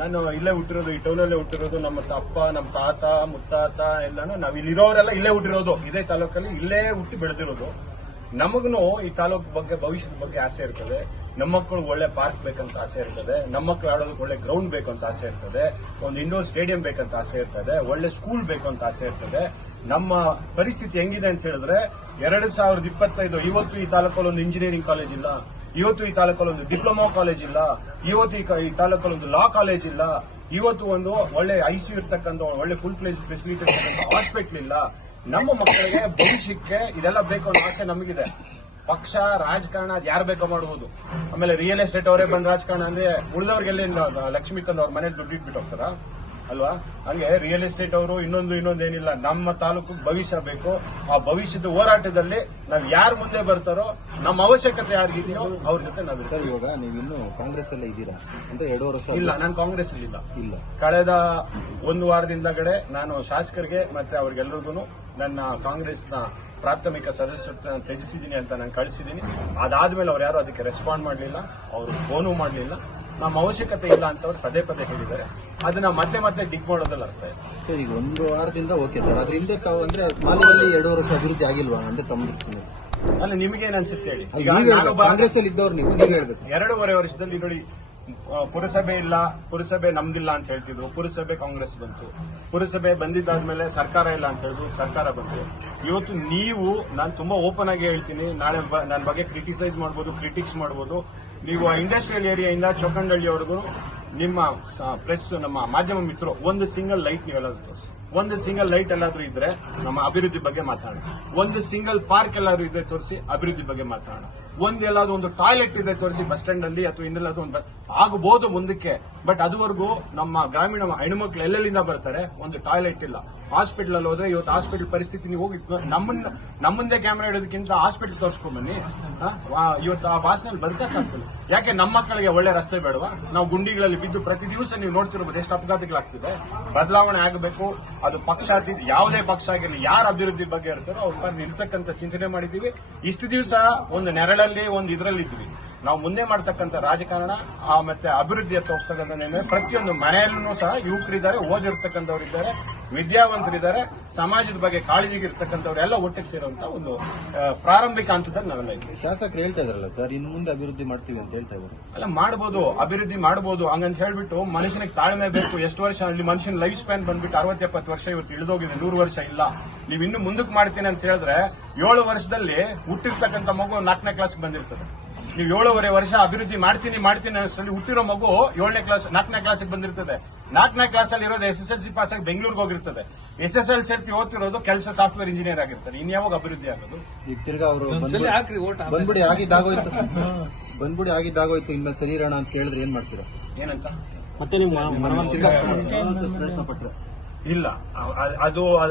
ನಾನು ಇಲ್ಲೇ ಹುಟ್ಟಿರೋದು, ಈ ಟೌನಲ್ಲೇ ಹುಟ್ಟಿರೋದು. ನಮ್ಮ ಅಪ್ಪ, ನಮ್ಮ ತಾತ, ಮುತ್ತಾತ ಎಲ್ಲಾನು ನಾವು ಇಲ್ಲಿರೋರೆಲ್ಲ ಇಲ್ಲೇ ಹುಟ್ಟಿರೋದು, ಇದೇ ತಾಲೂಕಲ್ಲಿ ಇಲ್ಲೇ ಹುಟ್ಟಿ ಬೆಳೆದಿರೋದು. ನಮಗೂ ಈ ತಾಲೂಕು ಬಗ್ಗೆ, ಭವಿಷ್ಯದ ಬಗ್ಗೆ ಆಸೆ ಇರ್ತದೆ. ನಮ್ಮ ಮಕ್ಕಳು ಒಳ್ಳೆ ಪಾರ್ಕ್ ಬೇಕಂತ ಆಸೆ ಇರ್ತದೆ, ನಮ್ಮ ಮಕ್ಕಳು ಆಡೋದಕ್ಕೆ ಒಳ್ಳೆ ಗ್ರೌಂಡ್ ಬೇಕು ಅಂತ ಆಸೆ ಇರ್ತದೆ, ಒಂದು ಇಂಡೋರ್ ಸ್ಟೇಡಿಯಂ ಬೇಕಂತ ಆಸೆ ಇರ್ತದೆ, ಒಳ್ಳೆ ಸ್ಕೂಲ್ ಬೇಕು ಅಂತ ಆಸೆ ಇರ್ತದೆ. ನಮ್ಮ ಪರಿಸ್ಥಿತಿ ಹೆಂಗಿದೆ ಅಂತ ಹೇಳಿದ್ರೆ 2025 ಇವತ್ತು ಈ ತಾಲೂಕಲ್ಲಿ ಒಂದು ಇಂಜಿನಿಯರಿಂಗ್ ಕಾಲೇಜ್ ಇಲ್ಲ, ಇವತ್ತು ಈ ತಾಲೂಕಲ್ಲಿ ಒಂದು ಡಿಪ್ಲೊಮಾ ಕಾಲೇಜ್ ಇಲ್ಲ, ಇವತ್ತು ಈ ತಾಲೂಕಲ್ಲಿ ಒಂದು ಲಾ ಕಾಲೇಜ್ ಇಲ್ಲ, ಇವತ್ತು ಒಂದು ಒಳ್ಳೆ ಐಸಿಯು ಇರ್ತಕ್ಕಂಥ ಒಳ್ಳೆ ಫುಲ್ ಫ್ಲೆಜ್ ಫೆಸಿಲಿಟಿ ಇರ್ತಕ್ಕಂಥ ಹಾಸ್ಪಿಟಲ್ ಇಲ್ಲ. ನಮ್ಮ ಮಕ್ಕಳಿಗೆ ಭವಿಷ್ಯಕ್ಕೆ ಇದೆಲ್ಲ ಬೇಕು ಅನ್ನೋ ಆಸೆ ನಮಗಿದೆ. ಪಕ್ಷ ರಾಜಕಾರಣ ಅದು ಯಾರು ಬೇಕೋ ಮಾಡಬಹುದು. ಆಮೇಲೆ ರಿಯಲ್ ಎಸ್ಟೇಟ್ ಅವರೇ ಬಂದ್ ರಾಜಕಾರಣ ಅಂದ್ರೆ ಉಳಿದವ್ರಿಗೆಲ್ಲ ಲಕ್ಷ್ಮೀ ತಂದು ಅವ್ರ ಮನೇಲಿ ದುಡ್ಡು ಇಟ್ಬಿಟ್ಟು ಹೋಗ್ತಾರ ಅಲ್ವಾ? ಹಂಗೆ ರಿಯಲ್ ಎಸ್ಟೇಟ್ ಅವರು ಇನ್ನೊಂದೇನಿಲ್ಲ. ನಮ್ಮ ತಾಲೂಕು ಭವಿಷ್ಯ ಬೇಕು. ಆ ಭವಿಷ್ಯದ ಹೋರಾಟದಲ್ಲಿ ನಾವು ಯಾರು ಮುಂದೆ ಬರ್ತಾರೋ, ನಮ್ಮ ಅವಶ್ಯಕತೆ ಯಾರಿಗಿದೆಯೋ ಅವ್ರ ಜೊತೆ ನಾವು. ಸರ್, ಇವಾಗ ನೀವು ಇನ್ನೂ ಕಾಂಗ್ರೆಸ್ ಅಲ್ಲೇ ಇದ್ದೀರಾ ಅಂದ್ರೆ 2 ವರ್ಷ? ಇಲ್ಲ, ನಾನು ಕಾಂಗ್ರೆಸ್ ಇಲ್ಲ. ಕಳೆದ ಒಂದು ವಾರದಿಂದಗಡೆ ನಾನು ಶಾಸಕರಿಗೆ ಮತ್ತೆ ಅವ್ರಿಗೆಲ್ಲರಿಗೂ ನನ್ನ ಕಾಂಗ್ರೆಸ್ನ ಪ್ರಾಥಮಿಕ ಸದಸ್ಯತ್ವ ತ್ಯಜಿಸಿದ್ದೀನಿ ಅಂತ ನಾನು ಕಳಿಸಿದ್ದೀನಿ. ಅದಾದ್ಮೇಲೆ ಅವ್ರು ಯಾರು ಅದಕ್ಕೆ ರೆಸ್ಪಾಂಡ್ ಮಾಡಲಿಲ್ಲ, ಅವರು ಫೋನು ಮಾಡಲಿಲ್ಲ. ನಮ್ಮ ಅವಶ್ಯಕತೆ ಇಲ್ಲ ಅಂತ ಅವ್ರು ಪದೇ ಪದೇ ಹೇಳಿದ್ದಾರೆ. ಅದನ್ನ ಮತ್ತೆ ಡಿಕ್ ಮಾಡೋದ್ರಲ್ಲಿ ಅರ್ಥ ಇದೆ. ಸರ್, ಈಗ 1 ವಾರದಿಂದ ಓಕೆ ಸರ್, ಅದ್ರ ಹಿಂದೆ ಅಂದ್ರೆ ಮಾಲೂರಲ್ಲಿ 2 ವರ್ಷ ಅಭಿವೃದ್ಧಿ ಆಗಿಲ್ವಾ ಅಂದ್ರೆ ತಮ್ಮ ದೃಷ್ಟಿಯಲ್ಲಿ? ಅಲ್ಲ, ನಿಮಗೇನ್ ಅನ್ಸುತ್ತೆ ಹೇಳಿ? ಈಗ ಕಾಂಗ್ರೆಸ್ ಅಲ್ಲಿ ಇದ್ದವ್ರು ನೀವು ಹೇಳ್ಬೇಕು. 2.5 ವರ್ಷದಲ್ಲಿ ನೋಡಿ, ಪುರಸಭೆ ಇಲ್ಲ, ಪುರಸಭೆ ನಮ್ದಿಲ್ಲ ಅಂತ ಹೇಳ್ತಿದ್ರು, ಪುರಸಭೆ ಕಾಂಗ್ರೆಸ್ ಬಂತು. ಪುರಸಭೆ ಬಂದಿದ್ದಾದ್ಮೇಲೆ ಸರ್ಕಾರ ಇಲ್ಲ ಅಂತ ಹೇಳಿದ್ರು, ಸರ್ಕಾರ ಬಂತು. ಇವತ್ತು ನೀವು, ನಾನು ತುಂಬಾ ಓಪನ್ ಆಗಿ ಹೇಳ್ತೀನಿ, ನಾಳೆ ನನ್ನ ಬಗ್ಗೆ ಕ್ರಿಟಿಸೈಸ್ ಮಾಡಬಹುದು, ಕ್ರಿಟಿಕ್ಸ್ ಮಾಡಬಹುದು. ನೀವು ಇಂಡಸ್ಟ್ರಿಯಲ್ ಏರಿಯಾಯಿಂದ ಚೌಕಂಡಳ್ಳಿವರೆಗೂ ನಿಮ್ಮ ಪ್ರೆಸ್, ನಮ್ಮ ಮಾಧ್ಯಮ ಮಿತ್ರರು ಒಂದು ಸಿಂಗಲ್ ಲೈಟ್ ನೀವೆಲ್ಲಾದ್ರೂ ತೋರಿಸಿ, ಒಂದು ಸಿಂಗಲ್ ಲೈಟ್ ಎಲ್ಲಾದ್ರೂ ಇದ್ರೆ ನಮ್ಮ ಅಭಿವೃದ್ಧಿ ಬಗ್ಗೆ ಮಾತಾಡೋಣ. ಒಂದು ಸಿಂಗಲ್ ಪಾರ್ಕ್ ಎಲ್ಲಾದ್ರೂ ಇದ್ರೆ ತೋರಿಸಿ, ಅಭಿವೃದ್ಧಿ ಬಗ್ಗೆ ಮಾತಾಡೋಣ. ಎಲ್ಲಾದ್ರೂ ಒಂದು ಟಾಯ್ಲೆಟ್ ಇದೆ ತೋರಿಸಿ, ಬಸ್ ಸ್ಟ್ಯಾಂಡ್ ಅಲ್ಲಿ ಅಥವಾ ಇನ್ನೆಲ್ಲಾದ್ರೂ ಒಂದು ಆಗಬಹುದು ಮುಂದಕ್ಕೆ. ಬಟ್ ಅದುವರೆಗೂ ನಮ್ಮ ಗ್ರಾಮೀಣ ಹೆಣ್ಮಕ್ಳು ಎಲ್ಲೆಲ್ಲಿಂದ ಬರ್ತಾರೆ, ಒಂದು ಟಾಯ್ಲೆಟ್ ಇಲ್ಲ. ಹಾಸ್ಪಿಟಲ್ ಅಲ್ಲಿ ಹೋದ್ರೆ ಇವತ್ತು ಹಾಸ್ಪಿಟಲ್ ಪರಿಸ್ಥಿತಿ ನೀವು ಹೋಗಿ ನಮ್ಮಂದೇ ಕ್ಯಾಮೆರಾ ಇಡೋದಕ್ಕಿಂತ ಹಾಸ್ಪಿಟಲ್ ತೋರಿಸ್ಕೊಂಡ್ ಬನ್ನಿ. ಇವತ್ತು ಆ ಭಾಷೆನಲ್ಲಿ ಬದುಕಕ್ಕಾಗ್ತಿಲ್ಲ. ಯಾಕೆ ನಮ್ಮ ಮಕ್ಕಳಿಗೆ ಒಳ್ಳೆ ರಸ್ತೆ ಬೇಡವಾ? ನಾವು ಗುಂಡಿಗಳಲ್ಲಿ ಬಿದ್ದು ಪ್ರತಿ ದಿವಸ ನೀವು ನೋಡ್ತಿರ್ಬೋದು ಎಷ್ಟು ಅಪಘಾತಗಳಾಗ್ತಿದೆ. ಬದಲಾವಣೆ ಆಗಬೇಕು. ಅದು ಪಕ್ಷಾತೀತ, ಯಾವುದೇ ಪಕ್ಷ ಆಗಿರಲಿ, ಯಾರ ಅಭಿವೃದ್ಧಿ ಬಗ್ಗೆ ಇರ್ತಾರೋ ಅವ್ರ ಬಗ್ಗೆ ಇರ್ತಕ್ಕಂಥ ಚಿಂತನೆ ಮಾಡಿದ್ದೀವಿ. ಇಷ್ಟು ದಿವಸ ಒಂದು ನೆರಳಲ್ಲಿ ಒಂದು ಇದರಲ್ಲಿದ್ವಿ. ನಾವು ಮುಂದೆ ಮಾಡ್ತಕ್ಕಂಥ ರಾಜಕಾರಣ ಮತ್ತೆ ಅಭಿವೃದ್ಧಿ ಹತ್ತ ಹೋಗ್ತಕ್ಕಂಥ ಪ್ರತಿಯೊಂದು ಮನೆಯಲ್ಲೂ ಸಹ ಯುವಕರಿದ್ದಾರೆ, ಓದಿರ್ತಕ್ಕಂಥವ್ರಿದ್ದಾರೆ, ವಿದ್ಯಾವಂತರಿದ್ದಾರೆ, ಸಮಾಜದ ಬಗ್ಗೆ ಕಾಳಜಿಗಿರ್ತಕ್ಕಂಥವ್ರೆಲ್ಲ ಒಟ್ಟಿಗೆ ಸೇರುವಂತ ಒಂದು ಪ್ರಾರಂಭಿಕ ಹಂತದಲ್ಲಿ ನಾವೆಲ್ಲ ಇದ್ದೀವಿ. ಶಾಸಕರು ಹೇಳ್ತಾ ಇದ್ರಲ್ಲ ಸರ್, ಇನ್ನು ಮುಂದೆ ಅಭಿವೃದ್ಧಿ ಮಾಡ್ತೀವಿ ಅಂತ ಹೇಳ್ತಾ ಇದ್ದಾರೆ. ಅಲ್ಲ, ಮಾಡಬಹುದು, ಅಭಿವೃದ್ಧಿ ಮಾಡಬಹುದು. ಹಂಗಂತ ಹೇಳ್ಬಿಟ್ಟು ಮನುಷ್ಯನಿಗೆ ತಾಳ್ಮೆ ಬೇಕು. ಎಷ್ಟು ವರ್ಷ ಅಲ್ಲಿ ಮನುಷ್ಯನ ಲೈಫ್ ಸ್ಪ್ಯಾನ್ ಬಂದ್ಬಿಟ್ಟು 60-70 ವರ್ಷ ಇವತ್ತು ಇಳಿದೋಗಿದೆ, 100 ವರ್ಷ ಇಲ್ಲ. ನೀವು ಇನ್ನು ಮುಂದಕ್ಕೆ ಮಾಡ್ತೀನಿ ಅಂತ ಹೇಳಿದ್ರೆ 7 ವರ್ಷದಲ್ಲಿ ಹುಟ್ಟಿರ್ತಕ್ಕಂಥ ಮಗು 4ನೇ ಕ್ಲಾಸ್ ಬಂದಿರ್ತದೆ. ನೀವು 7.5 ವರ್ಷ ಅಭಿವೃದ್ಧಿ ಮಾಡ್ತೀನಿ ಅನ್ನೋಷ್ಟರಲ್ಲಿ ಹುಟ್ಟಿರೋ ಮಗು 4ನೇ ಕ್ಲಾಸ್ಗೆ ಬಂದಿರ್ತದೆ. 4ನೇ ಕ್ಲಾಸಲ್ಲಿ ಇರೋದು SSLC ಪಾಸ್ ಆಗಿ ಬೆಂಗಳೂರಿಗೆ ಹೋಗಿರ್ತದೆ. SSLC ಓದ್ತಿರೋದು ಕೆಲಸ ಸಾಫ್ಟ್ವೇರ್ ಇಂಜಿನಿಯರ್ ಆಗಿರ್ತಾರೆ. ಇನ್ಯಾವಾಗ ಅಭಿವೃದ್ಧಿ ಆಗೋದು? ಈಗ ತಿರ್ಗಾ ಅವರು ಹಾಕ್ರಿ ಓಟ್. ಬಂದ್ಬಿಡಿ ಆಗಿದ್ದಾಗೋಯ್ತು ಇನ್ಮೇಲೆ ಸರಿ ಇರೋಣ ಅಂತ ಕೇಳಿದ್ರೆ ಏನ್ ಮಾಡ್ತೀರಾ? ಏನಂತ ಮತ್ತೆ ಪ್ರಯತ್ನ ಪಟ್ರೆ ಇಲ್ಲ,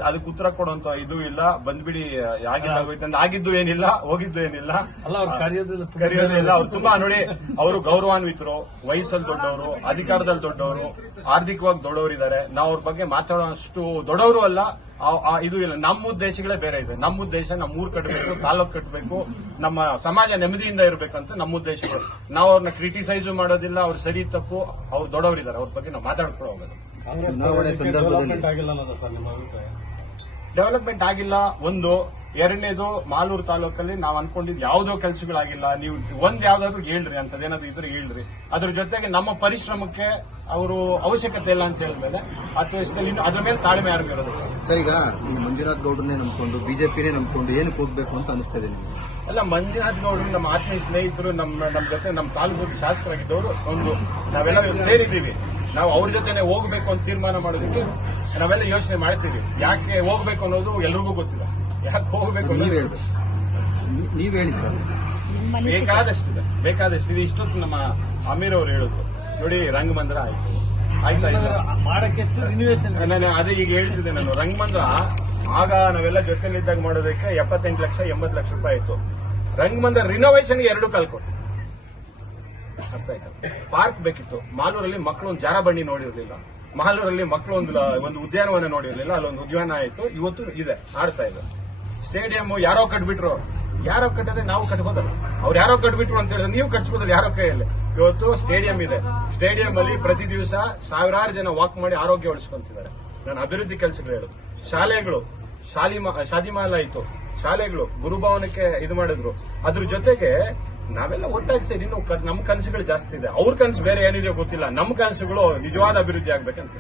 ಅದಕ್ಕೆ ಉತ್ತರ ಕೊಡುವಂತ ಇದು ಇಲ್ಲ. ಬಂದ್ಬಿಡಿ, ಆಗಿದ್ದಾಗೋಯ್ತು ಅಂತ. ಆಗಿದ್ದು ಏನಿಲ್ಲ, ಹೋಗಿದ್ದು ಏನಿಲ್ಲ, ಕರೆಯೋದೇ ಇಲ್ಲ. ಅವ್ರು ತುಂಬಾ ನೋಡಿ, ಅವರು ಗೌರವಾನ್ವಿತರು, ವಯಸ್ಸಲ್ಲಿ ದೊಡ್ಡವರು, ಅಧಿಕಾರದಲ್ಲಿ ದೊಡ್ಡವರು, ಆರ್ಥಿಕವಾಗಿ ದೊಡ್ಡವರಿದ್ದಾರೆ. ನಾವು ಅವ್ರ ಬಗ್ಗೆ ಮಾತಾಡೋಷ್ಟು ದೊಡ್ಡವರು ಅಲ್ಲ. ಇದು ಇಲ್ಲ. ನಮ್ಮ ಉದ್ದೇಶಗಳೇ ಬೇರೆ ಇದೆ. ನಮ್ಮ ಉದ್ದೇಶ ನಮ್ಮ ಊರು ಕಟ್ಟಬೇಕು, ತಾಲೂಕು ಕಟ್ಟಬೇಕು, ನಮ್ಮ ಸಮಾಜ ನೆಮ್ಮದಿಯಿಂದ ಇರಬೇಕಂತ ನಮ್ಮ ಉದ್ದೇಶಗಳು. ನಾವು ಅವ್ರನ್ನ ಕ್ರಿಟಿಸೈಸ್ ಮಾಡೋದಿಲ್ಲ. ಅವ್ರು ಸರಿ ತಪ್ಪು, ಅವ್ರು ದೊಡ್ಡವರಿದ್ದಾರೆ, ಅವ್ರ ಬಗ್ಗೆ ನಾವು ಮಾತಾಡ್ಕೊಳ್ಳೋ ಹೋಗೋದು. ಡೆವಲಪ್ಮೆಂಟ್ ಆಗಿಲ್ಲ ಒಂದು. ಎರಡನೇದು, ಮಾಲೂರು ತಾಲೂಕಲ್ಲಿ ನಾವು ಅನ್ಕೊಂಡಿದ್ದು ಯಾವುದೋ ಕೆಲಸಗಳಾಗಿಲ್ಲ. ನೀವು ಯಾವ್ದಾದ್ರು ಹೇಳ್ರಿ, ಅಂತದೇನಾದ್ರು ಇದ್ರೆ ಹೇಳ್ರಿ. ಅದ್ರ ಜೊತೆಗೆ ನಮ್ಮ ಪರಿಶ್ರಮಕ್ಕೆ ಅವರು ಅವಶ್ಯಕತೆ ಇಲ್ಲ ಅಂತ ಹೇಳಿದ್ಮೇಲೆ 10 ವರ್ಷದಲ್ಲಿ ಇನ್ನು ಅದ್ರ ಮೇಲೆ ತಾಳ್ಮೆ ಯಾರು ಇರೋದು? ಸರ್, ಈಗ ಮಂಜುನಾಥ್ ಗೌಡ್ರನ್ನೇ ನಂಬ್ಕೊಂಡು ಬಿಜೆಪಿನೇ ನಂಬ್ಕೊಂಡು ಏನಕ್ಕೆ ಹೋಗ್ಬೇಕು ಅಂತ ಅನಿಸ್ತಾ ಇದೆ ನಿಮಗೆ? ಅಲ್ಲ, ಮಂಜುನಾಥ್ ಗೌಡ್ರು ನಮ್ಮ ಆತ್ಮೀಯ ಸ್ನೇಹಿತರು, ನಮ್ಮ ಜೊತೆ ನಮ್ಮ ತಾಲೂಕು ಶಾಸಕರಾಗಿದ್ದವರು. ನಾವೆಲ್ಲ ಸೇರಿದ್ದೀವಿ. ನಾವು ಅವ್ರ ಜೊತೆನೆ ಹೋಗ್ಬೇಕು ಅಂತ ತೀರ್ಮಾನ ಮಾಡೋದಕ್ಕೆ ನಾವೆಲ್ಲ ಯೋಚನೆ ಮಾಡ್ತೀವಿ. ಯಾಕೆ ಹೋಗ್ಬೇಕು ಅನ್ನೋದು ಎಲ್ರಿಗೂ ಗೊತ್ತಿಲ್ಲ. ಯಾಕೆ ಹೋಗ್ಬೇಕು ಅನ್ನೋದು ನೀವ್ ಹೇಳಿ ಸರ್. ಬೇಕಾದಷ್ಟಿದೆ. ಇಷ್ಟೊತ್ತು ನಮ್ಮ ಅಮೀರ್ ಅವರು ಹೇಳಿದ್ರು ನೋಡಿ, ರಂಗಮಂದಿರ ಆಯ್ತಾ ಇಲ್ಲ ಮಾಡಕ್ಕೆ ನಾನು ಅದೇ ಈಗ ಹೇಳ್ತಿದ್ದೆ. ನಾನು ರಂಗಮಂದಿರ ಆಗ ನಾವೆಲ್ಲ ಜೊತೆಲಿದ್ದಾಗ ಮಾಡೋದಕ್ಕೆ 78 ಲಕ್ಷ 80 ಲಕ್ಷ ರೂಪಾಯಿ ಆಯ್ತು. ರಂಗಮಂದಿರ ರಿನೋವೇಷನ್ಗೆ 2 ಕಾಲು ಕೊಟ್ಟು ಅರ್ಥ ಆಯ್ತಾ? ಪಾರ್ಕ್ ಬೇಕಿತ್ತು. ಮಾಲೂರಲ್ಲಿ ಮಕ್ಕಳು ಒಂದು ಜಾರ ಬಂಡಿ ನೋಡಿರ್ಲಿಲ್ಲ. ಮಾಲೂರಲ್ಲಿ ಮಕ್ಕಳು ಒಂದು ಉದ್ಯಾನವನ ನೋಡಿರ್ಲಿಲ್ಲ. ಅಲ್ಲೊಂದು ಉದ್ಯಾನ ಆಯ್ತು. ಇವತ್ತು ಇದೆ, ಆಡ್ತಾ ಇದೆ. ಸ್ಟೇಡಿಯಂ ಯಾರೋ ಕಟ್ಬಿಟ್ರು. ಯಾರೋ ಕಟ್ಟದೆ ನಾವು ಕಟ್ಬೋದಲ್ಲ. ಅವ್ರು ಯಾರೋ ಕಟ್ಬಿಟ್ರು ಅಂತ ಹೇಳಿದ್ರೆ ನೀವು ಕಟ್ಸ್ಬೋದಲ್ಲ ಯಾರೋ ಕೈಯಲ್ಲಿ. ಇವತ್ತು ಸ್ಟೇಡಿಯಂ ಇದೆ, ಸ್ಟೇಡಿಯಂ ಅಲ್ಲಿ ಪ್ರತಿ ದಿವಸ ಸಾವಿರಾರು ಜನ ವಾಕ್ ಮಾಡಿ ಆರೋಗ್ಯ ಉಳಿಸ್ಕೊಂತಿದ್ದಾರೆ. ನಾನು ಅಭಿವೃದ್ಧಿ ಕೆಲಸಗಳು ಹೇಳೋದು. ಶಾಲೆಗಳು, ಶಾದಿಮಾಲ ಆಯ್ತು, ಶಾಲೆಗಳು ಗುರುಭವನಕ್ಕೆ ಇದು ಮಾಡಿದ್ರು. ಅದ್ರ ಜೊತೆಗೆ ನಾವೆಲ್ಲ ಒಟ್ಟಾಗಿ ಸೇರಿ ಇನ್ನು ನಮ್ಮ ಕನಸುಗಳು ಜಾಸ್ತಿ ಇದೆ. ಅವ್ರ ಕನಸು ಬೇರೆ ಏನಿದೆಯೋ ಗೊತ್ತಿಲ್ಲ. ನಮ್ಮ ಕನಸುಗಳು ನಿಜವಾದ ಅಭಿವೃದ್ಧಿ ಆಗ್ಬೇಕಂತ.